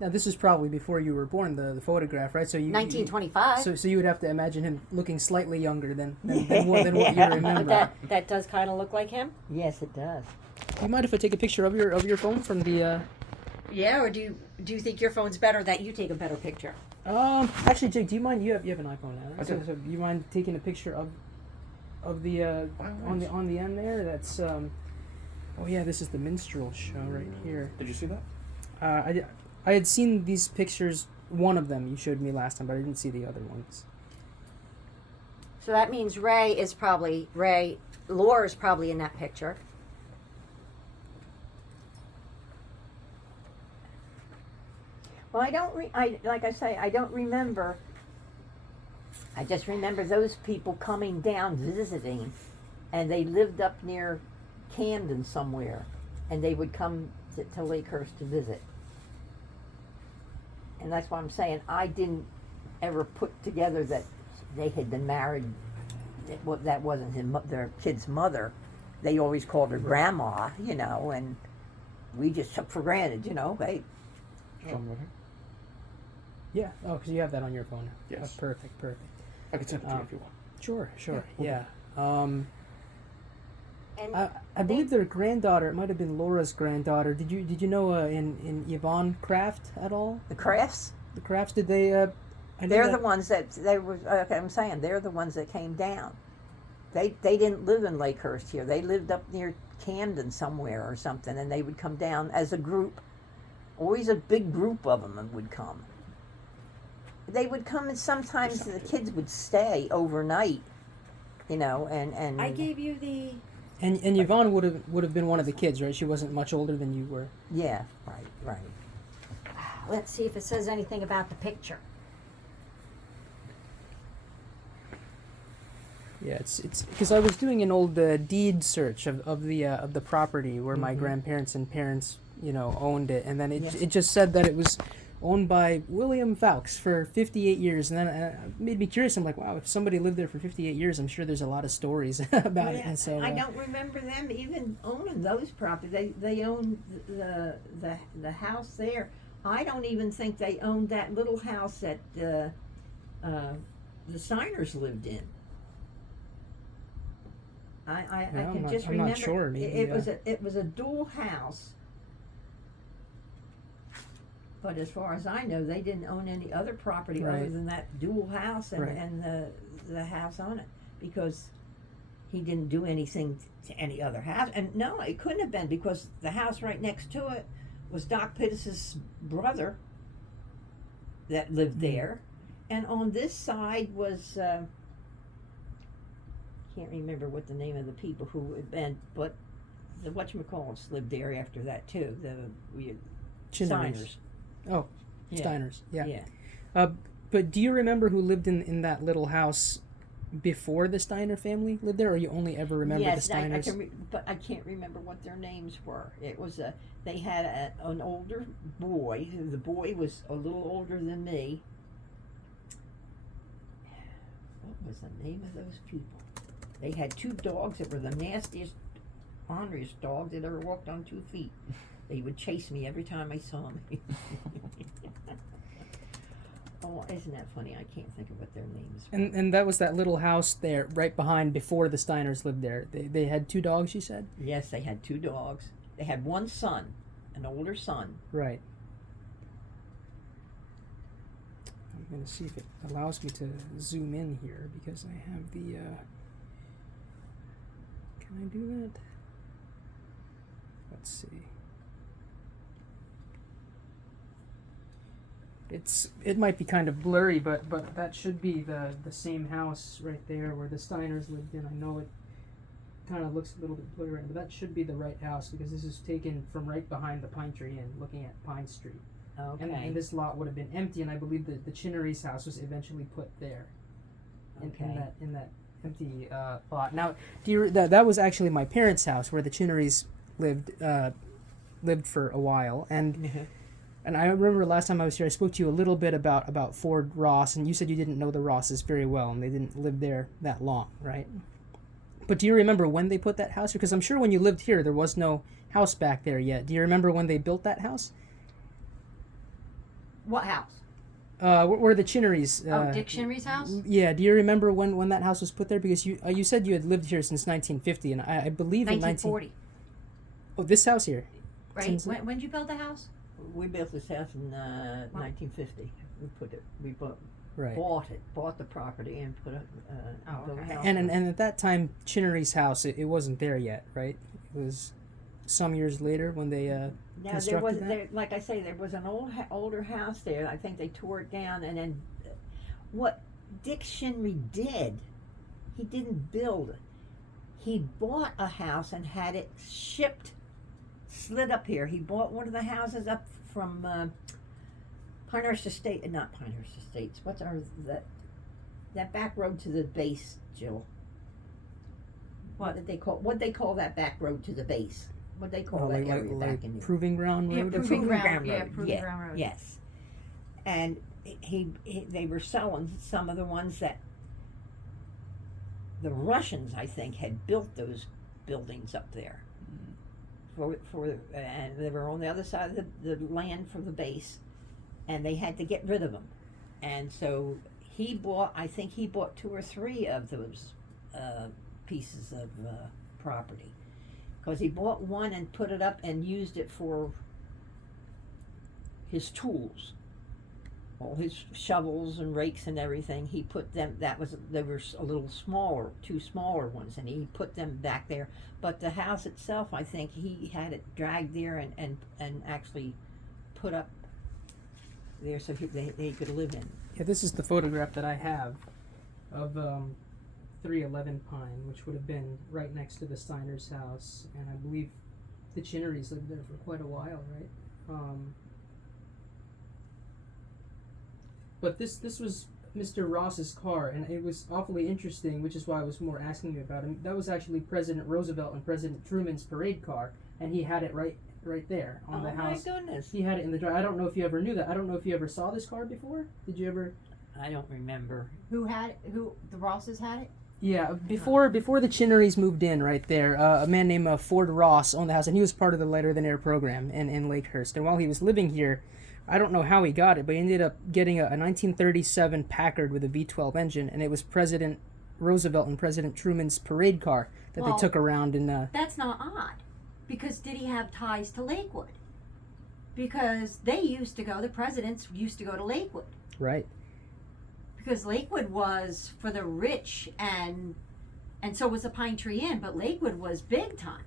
Now this is probably before you were born, the photograph, right? So you 1925. So you would have to imagine him looking slightly younger than what you but remember. that does kind of look like him. Yes, it does. Do you mind if I take a picture of your phone from the? Yeah, or do you think your phone's better that you take a better picture? Actually, Jake, do you mind? You have an iPhone now, right? I do. So do you mind taking a picture of the on the end there? That's Oh yeah, this is the minstrel show right here. Did you see that? I had seen these pictures. One of them you showed me last time, but I didn't see the other ones. So that means Laura's probably in that picture. Well, I don't. Like I say, I don't remember. I just remember those people coming down visiting, and they lived up near Camden somewhere, and they would come to Lakehurst to visit. And that's why I'm saying I didn't ever put together that they had been married. That wasn't their kid's mother. They always called her grandma, and we just took for granted, hey. Show me right here. Yeah. Oh, because you have that on your phone. Yes. Oh, perfect. I can send it to you if you want. Sure. Yeah, Yeah. And I believe their granddaughter. It might have been Laura's granddaughter. Did you know in Yvonne Kraft at all? The Crafts. The Crafts, did they? I know They're that- the ones that they were. Okay, I'm saying they're the ones that came down. They didn't live in Lakehurst here. They lived up near Camden somewhere or something, and they would come down as a group. Always a big group of them would come. They would come, and sometimes the kids would stay overnight. And I gave you the And Yvonne would have been one of the kids, right? She wasn't much older than you were. Yeah, right. Let's see if it says anything about the picture. Yeah, it's because I was doing an old deed search of the property where my grandparents and parents, owned it, and then it just said that it was owned by William Fowkes for 58 years, and then it made me curious. I'm like, wow, if somebody lived there for 58 years, I'm sure there's a lot of stories about it. And so I don't remember them even owning those properties. They owned the house there. I don't even think they owned that little house that the Steiners lived in. I can just remember. I'm not sure. Maybe, it was a dual house. But as far as I know, they didn't own any other property other than that dual house and the house on it, because he didn't do anything to any other house. And no, it couldn't have been, because the house right next to it was Doc Pittis's brother that lived there, and on this side was can't remember what the name of the people who had been, but the whatchamacallits lived there after that too. The Steiners. Oh, Yeah. Steiners. Yeah. Yeah. But do you remember who lived in that little house before the Steiner family lived there, or you only ever remember the Steiners? But I can't remember what their names were. It was they had an older boy. The boy was a little older than me. What was the name of those people? They had two dogs that were the nastiest, orneriest dogs that ever walked on 2 feet. They would chase me every time I saw them. Oh, isn't that funny? I can't think of what their names were. And that was that little house there right behind before the Steiners lived there. They had two dogs, you said? Yes, they had two dogs. They had one son, an older son. Right. I'm going to see if it allows me to zoom in here, because I have the... Can I do that? Let's see. It might be kind of blurry, but that should be the same house right there where the Steiners lived in. I know it kind of looks a little bit blurry, but that should be the right house, because this is taken from right behind the Pine Tree Inn, looking at Pine Street. Okay. And this lot would have been empty, and I believe that the Chinnery's house was eventually put there. In that empty lot. Now, that was actually my parents' house where the Chinnerys lived for a while, and and I remember last time I was here, I spoke to you a little bit about Ford Ross, and you said you didn't know the Rosses very well, and they didn't live there that long, right? But do you remember when they put that house here? Because I'm sure when you lived here, there was no house back there yet. Do you remember when they built that house? What house? Where the Chinnerys. Dick Chinnery's house? Yeah. Do you remember when that house was put there? Because you said you had lived here since 1950, and I believe 1940. Oh, this house here. Right. Since- When did you build the house? We built this house in 1950. We Right. bought the property and put a built a house. And at that time, Chinnery's house, it wasn't there yet, right? It was some years later when they Now constructed that. like I say, there was an older house there. I think they tore it down, and then what Dick Chinnery did, he didn't build it. He bought a house and had it slid up here. He bought one of the houses up from Pinehurst Estate, not Pinehurst Estates. What's that back road to the base, Jill? What did they call that back road to the base? What they call that area back in there? Proving Ground Road? Yeah, or Proving something? Ground. Yeah, Proving Ground Road. Yes. And they were selling some of the ones that the Russians, I think, had built those buildings up there. And they were on the other side of the land from the base, and they had to get rid of them. And so I think he bought 2 or 3 of those pieces of property. Because he bought one and put it up and used it for his tools. All his shovels and rakes and everything, he put them, they were a little smaller, 2 smaller ones, and he put them back there. But the house itself, I think he had it dragged there and actually put up there so they could live in. Yeah, this is the photograph that I have of 311 Pine, which would have been right next to the Steiner's house, and I believe the Chinnerys lived there for quite a while, right? But this was Mr. Ross's car, and it was awfully interesting, which is why I was more asking you about him. That was actually President Roosevelt and President Truman's parade car, and he had it right there on the house. Oh my goodness. He had it in the drive. I don't know if you ever knew that. I don't know if you ever saw this car before. Did you ever? I don't remember. Who had it? Who, the Rosses had it? Yeah, before the Chinnerys moved in right there, a man named Ford Ross owned the house, and he was part of the Lighter Than Air program in Lakehurst. And while he was living here, I don't know how he got it, but he ended up getting a 1937 Packard with a V12 engine, and it was President Roosevelt and President Truman's parade car that Well, they took around in. That's not odd, because did he have ties to Lakewood? Because they used to go. The presidents used to go to Lakewood. Right. Because Lakewood was for the rich, and so was the Pine Tree Inn, but Lakewood was big time.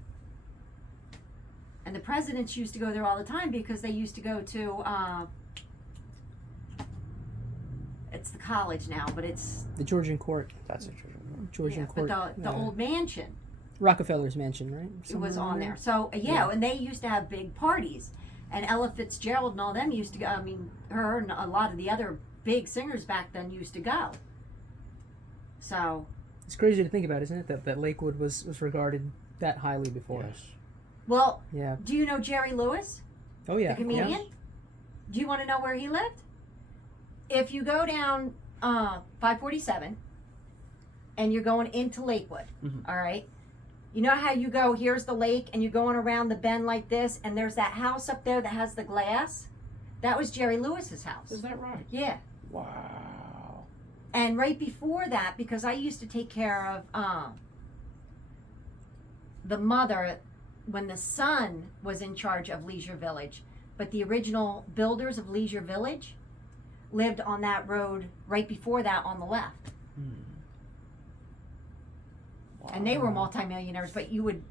And the presidents used to go there all the time because they used to go to, it's the college now, but it's, The Georgian Court. That's interesting. Georgian but Court. the old mansion, Rockefeller's mansion, right? it was Somewhere on around there. So, Yeah. and they used to have big parties. And Ella Fitzgerald and all them used to go, I mean, her and a lot of the other big singers back then used to go. So, It's crazy to think about, isn't it? That Lakewood was regarded that highly before. Yes. well, Yeah. do you know Jerry Lewis? Oh yeah. The comedian? Yeah. Do you want to know where he lived? If you go down 547 and you're going into Lakewood, Mhm. all right? You know how you go, here's the lake, and you're going around the bend like this, and there's that house up there that has the glass? That was Jerry Lewis's house. Is that right? Yeah. Wow. And right before that, because I used to take care of the mother when the son was in charge of Leisure Village, but the original builders of Leisure Village lived on that road right before that on the left. Wow. And they were multimillionaires, but you would,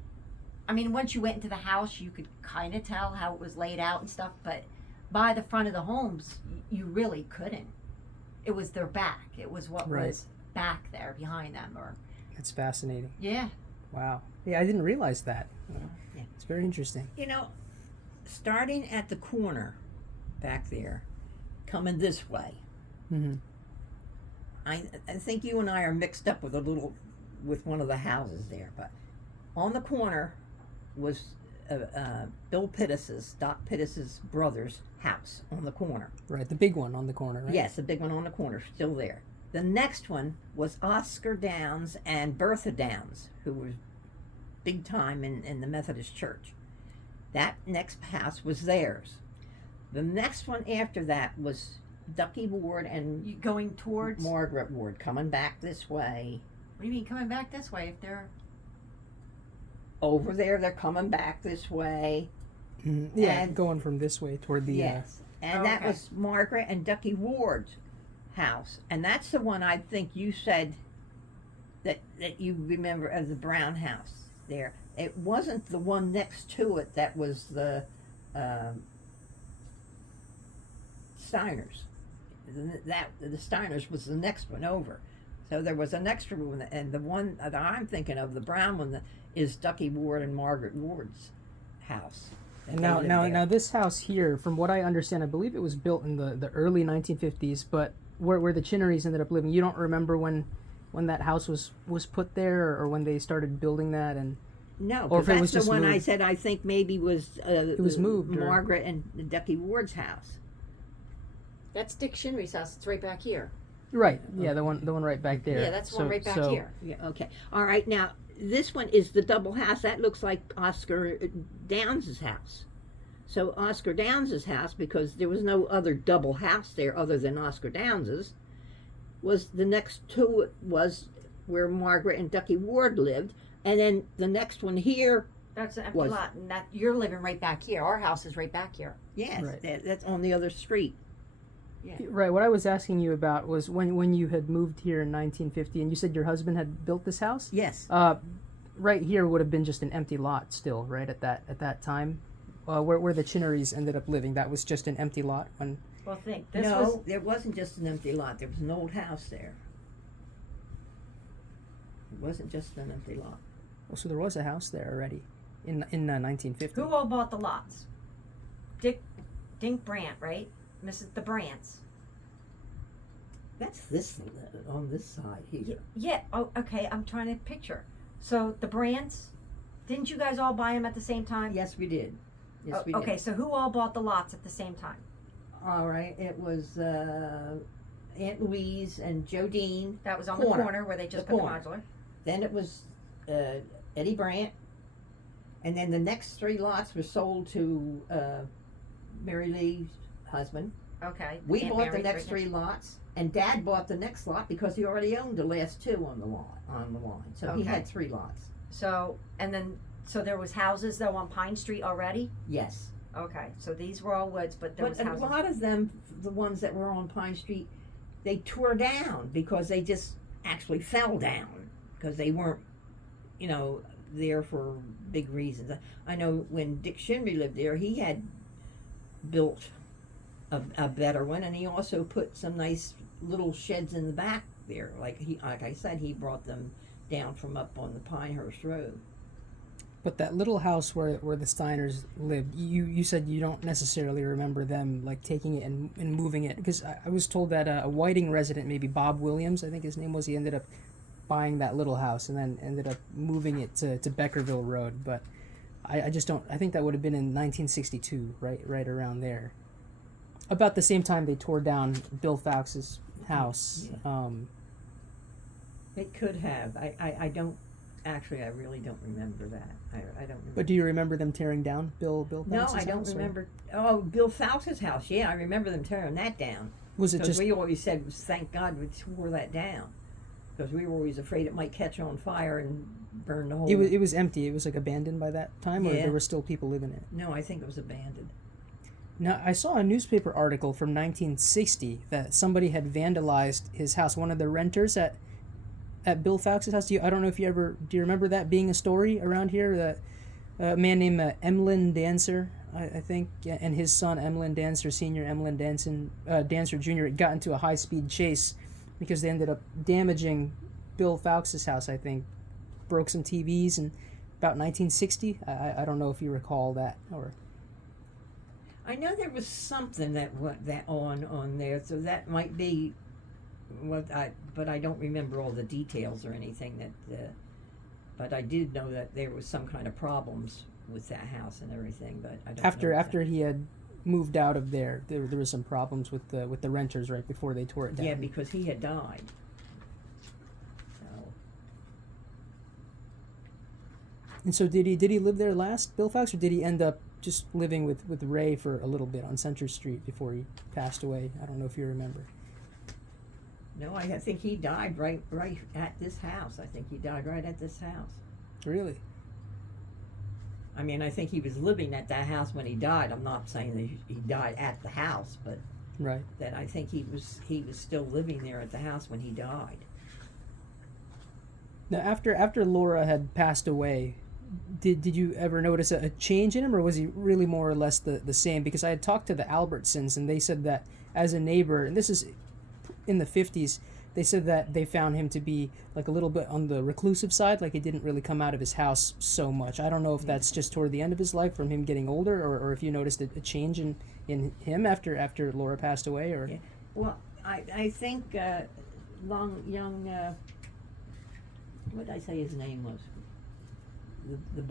I mean, once you went into the house, you could kind of tell how it was laid out and stuff, but by the front of the homes, you really couldn't. It was their back. It was what Right. was back there behind them, or, It's fascinating. yeah. Wow. Yeah, I didn't realize that. Yeah. It's very interesting. You know, starting at the corner back there, coming this way, Mm-hmm. I think you and I are mixed up with with one of the houses there, but on the corner was Bill Pittis's, Doc Pittis's brother's house on the corner. Right, the big one on the corner, right? Yes, the big one on the corner, still there. The next one was Oscar Downs and Bertha Downs, who was big time in the Methodist Church. That next house was theirs. The next one after that was Ducky Ward and You going towards, Margaret Ward, coming back this way. what do you mean coming back this way if they're, Over there, they're coming back this way. Mhm. Yeah, And- going from this way toward the. Yes. And that Okay. was Margaret and Ducky Ward's house. And that's the one I think you said that you remember as the brown house there. It wasn't the one next to it that was the Steiners. The Steiners was the next one over. So there was an extra one, and the one that I'm thinking of, the brown one, is Ducky Ward and Margaret Ward's house. And now this house here, from what I understand, I believe it was built in the early 1950s, but where the Chinnerys ended up living, you don't remember when that house was put there, or when they started building that, and No, Or because if it that's was the just one I moved. said I think maybe was It was moved, or- Margaret and Ducky Ward's house. that's Dick Shinry's house, it's right back here. right, yeah, the one right back there. Yeah, that's the one So- right back so- here. Yeah, okay. All right, now this one is the double house. That looks like Oscar Downs's house. So Oscar Downs's house, because there was no other double house there other than Oscar Downs's, was the next to it was where Margaret and Ducky Ward lived, and then the next one here, That's an empty Was- lot, and that, you're living right back here, our house is right back here. yes, Right. that's on the other street. Right, what I was asking you about was when you had moved here in 1950, and you said your husband had built this house. Yes. Right here would have been just an empty lot still, right at that time, where the Chinnerys ended up living. That was just an empty lot when. Well, think, No, there wasn't just an empty lot. There was an old house there. It wasn't just an empty lot. Oh, so there was a house there already in 1950. Who all bought the lots? Dink Brandt, right? Mrs. the Brandts. That's this on this side here. Yeah. Oh, okay. I'm trying to picture. So the Brandts, didn't you guys all buy them at the same time? Yes, we did. Yes, we did. Okay. So who all bought the lots at the same time? All right. It was Aunt Louise and Jodine. That was on Corner. the corner where they just The put corner. the modular. Then it was Eddie Brandt. And then the next 3 lots were sold to Mary Lee's husband. Okay. We Aunt bought the Mary's next original. 3 lots, and Dad bought the next lot because he already owned the last 2 on the line. So he Okay. had 3 lots. So so there was houses though on Pine Street already. Yes. Okay. So these were all woods, but there was But a houses. lot of them, the ones that were on Pine Street, they tore down because they just actually fell down because they weren't, there for big reasons. I know when Dick Shinry lived there, he had built a better one, and he also put some nice little sheds in the back there. Like I said, he brought them down from up on the Pinehurst Road. But that little house where the Steiners lived, you said you don't necessarily remember them like taking it and moving it, because I was told that a Whiting resident, maybe Bob Williams, I think his name was, he ended up buying that little house and then ended up moving it to Beckerville Road. But I just don't. I think that would have been in 1962, right around there, about the same time they tore down Bill Fowlkes' house. Yeah. It could have. I don't. Actually, I really don't remember that. I don't remember. But do you remember them tearing down Bill Fowlkes' No, house? I don't or- remember. Oh, Bill Fowlkes' house. Yeah, I remember them tearing that down. Was it Because just we always said, thank God we tore that down. Because we were always afraid it might catch on fire and burn the whole... it was empty? It was like abandoned by that time, or Yeah. there were still people living in it? No, I think it was abandoned. Now, I saw a newspaper article from 1960 that somebody had vandalized his house. One of the renters at Bill Fowlkes' house. I don't know if do you remember that being a story around here? That a man named Emlyn Dancer, I think, and his son Emlyn Dancer Sr., Emlyn Dancer Jr. got into a high-speed chase because they ended up damaging Bill Fowlkes' house, I think. Broke some TVs in about 1960. I don't know if you recall that, or... I know there was something that went that on there, so that might be but I don't remember all the details or anything but I did know that there was some kind of problems with that house and everything, but I don't know After he had moved out of there was some problems with the renters right before they tore it down. Yeah, because he had died. So And so did he live there last, Bill Fowlkes, or did he end up just living with Ray for a little bit on Center Street before he passed away? I don't know if you remember. no, I think he died right at this house. I think he died right at this house. Really? I mean, I think he was living at that house when he died. I'm not saying that he died at the house, but Right. that I think he was still living there at the house when he died. Now, after Laura had passed away, did you ever notice a change in him, or was he really more or less the same? Because I had talked to the Albertsons, and they said that as a neighbor, and this is in the 50s, they said that they found him to be like a little bit on the reclusive side, like he didn't really come out of his house so much. I don't know if that's just toward the end of his life from him getting older, or if you noticed a change in him after Laura passed away, or... Yeah. Well, I think what did I say his name was? The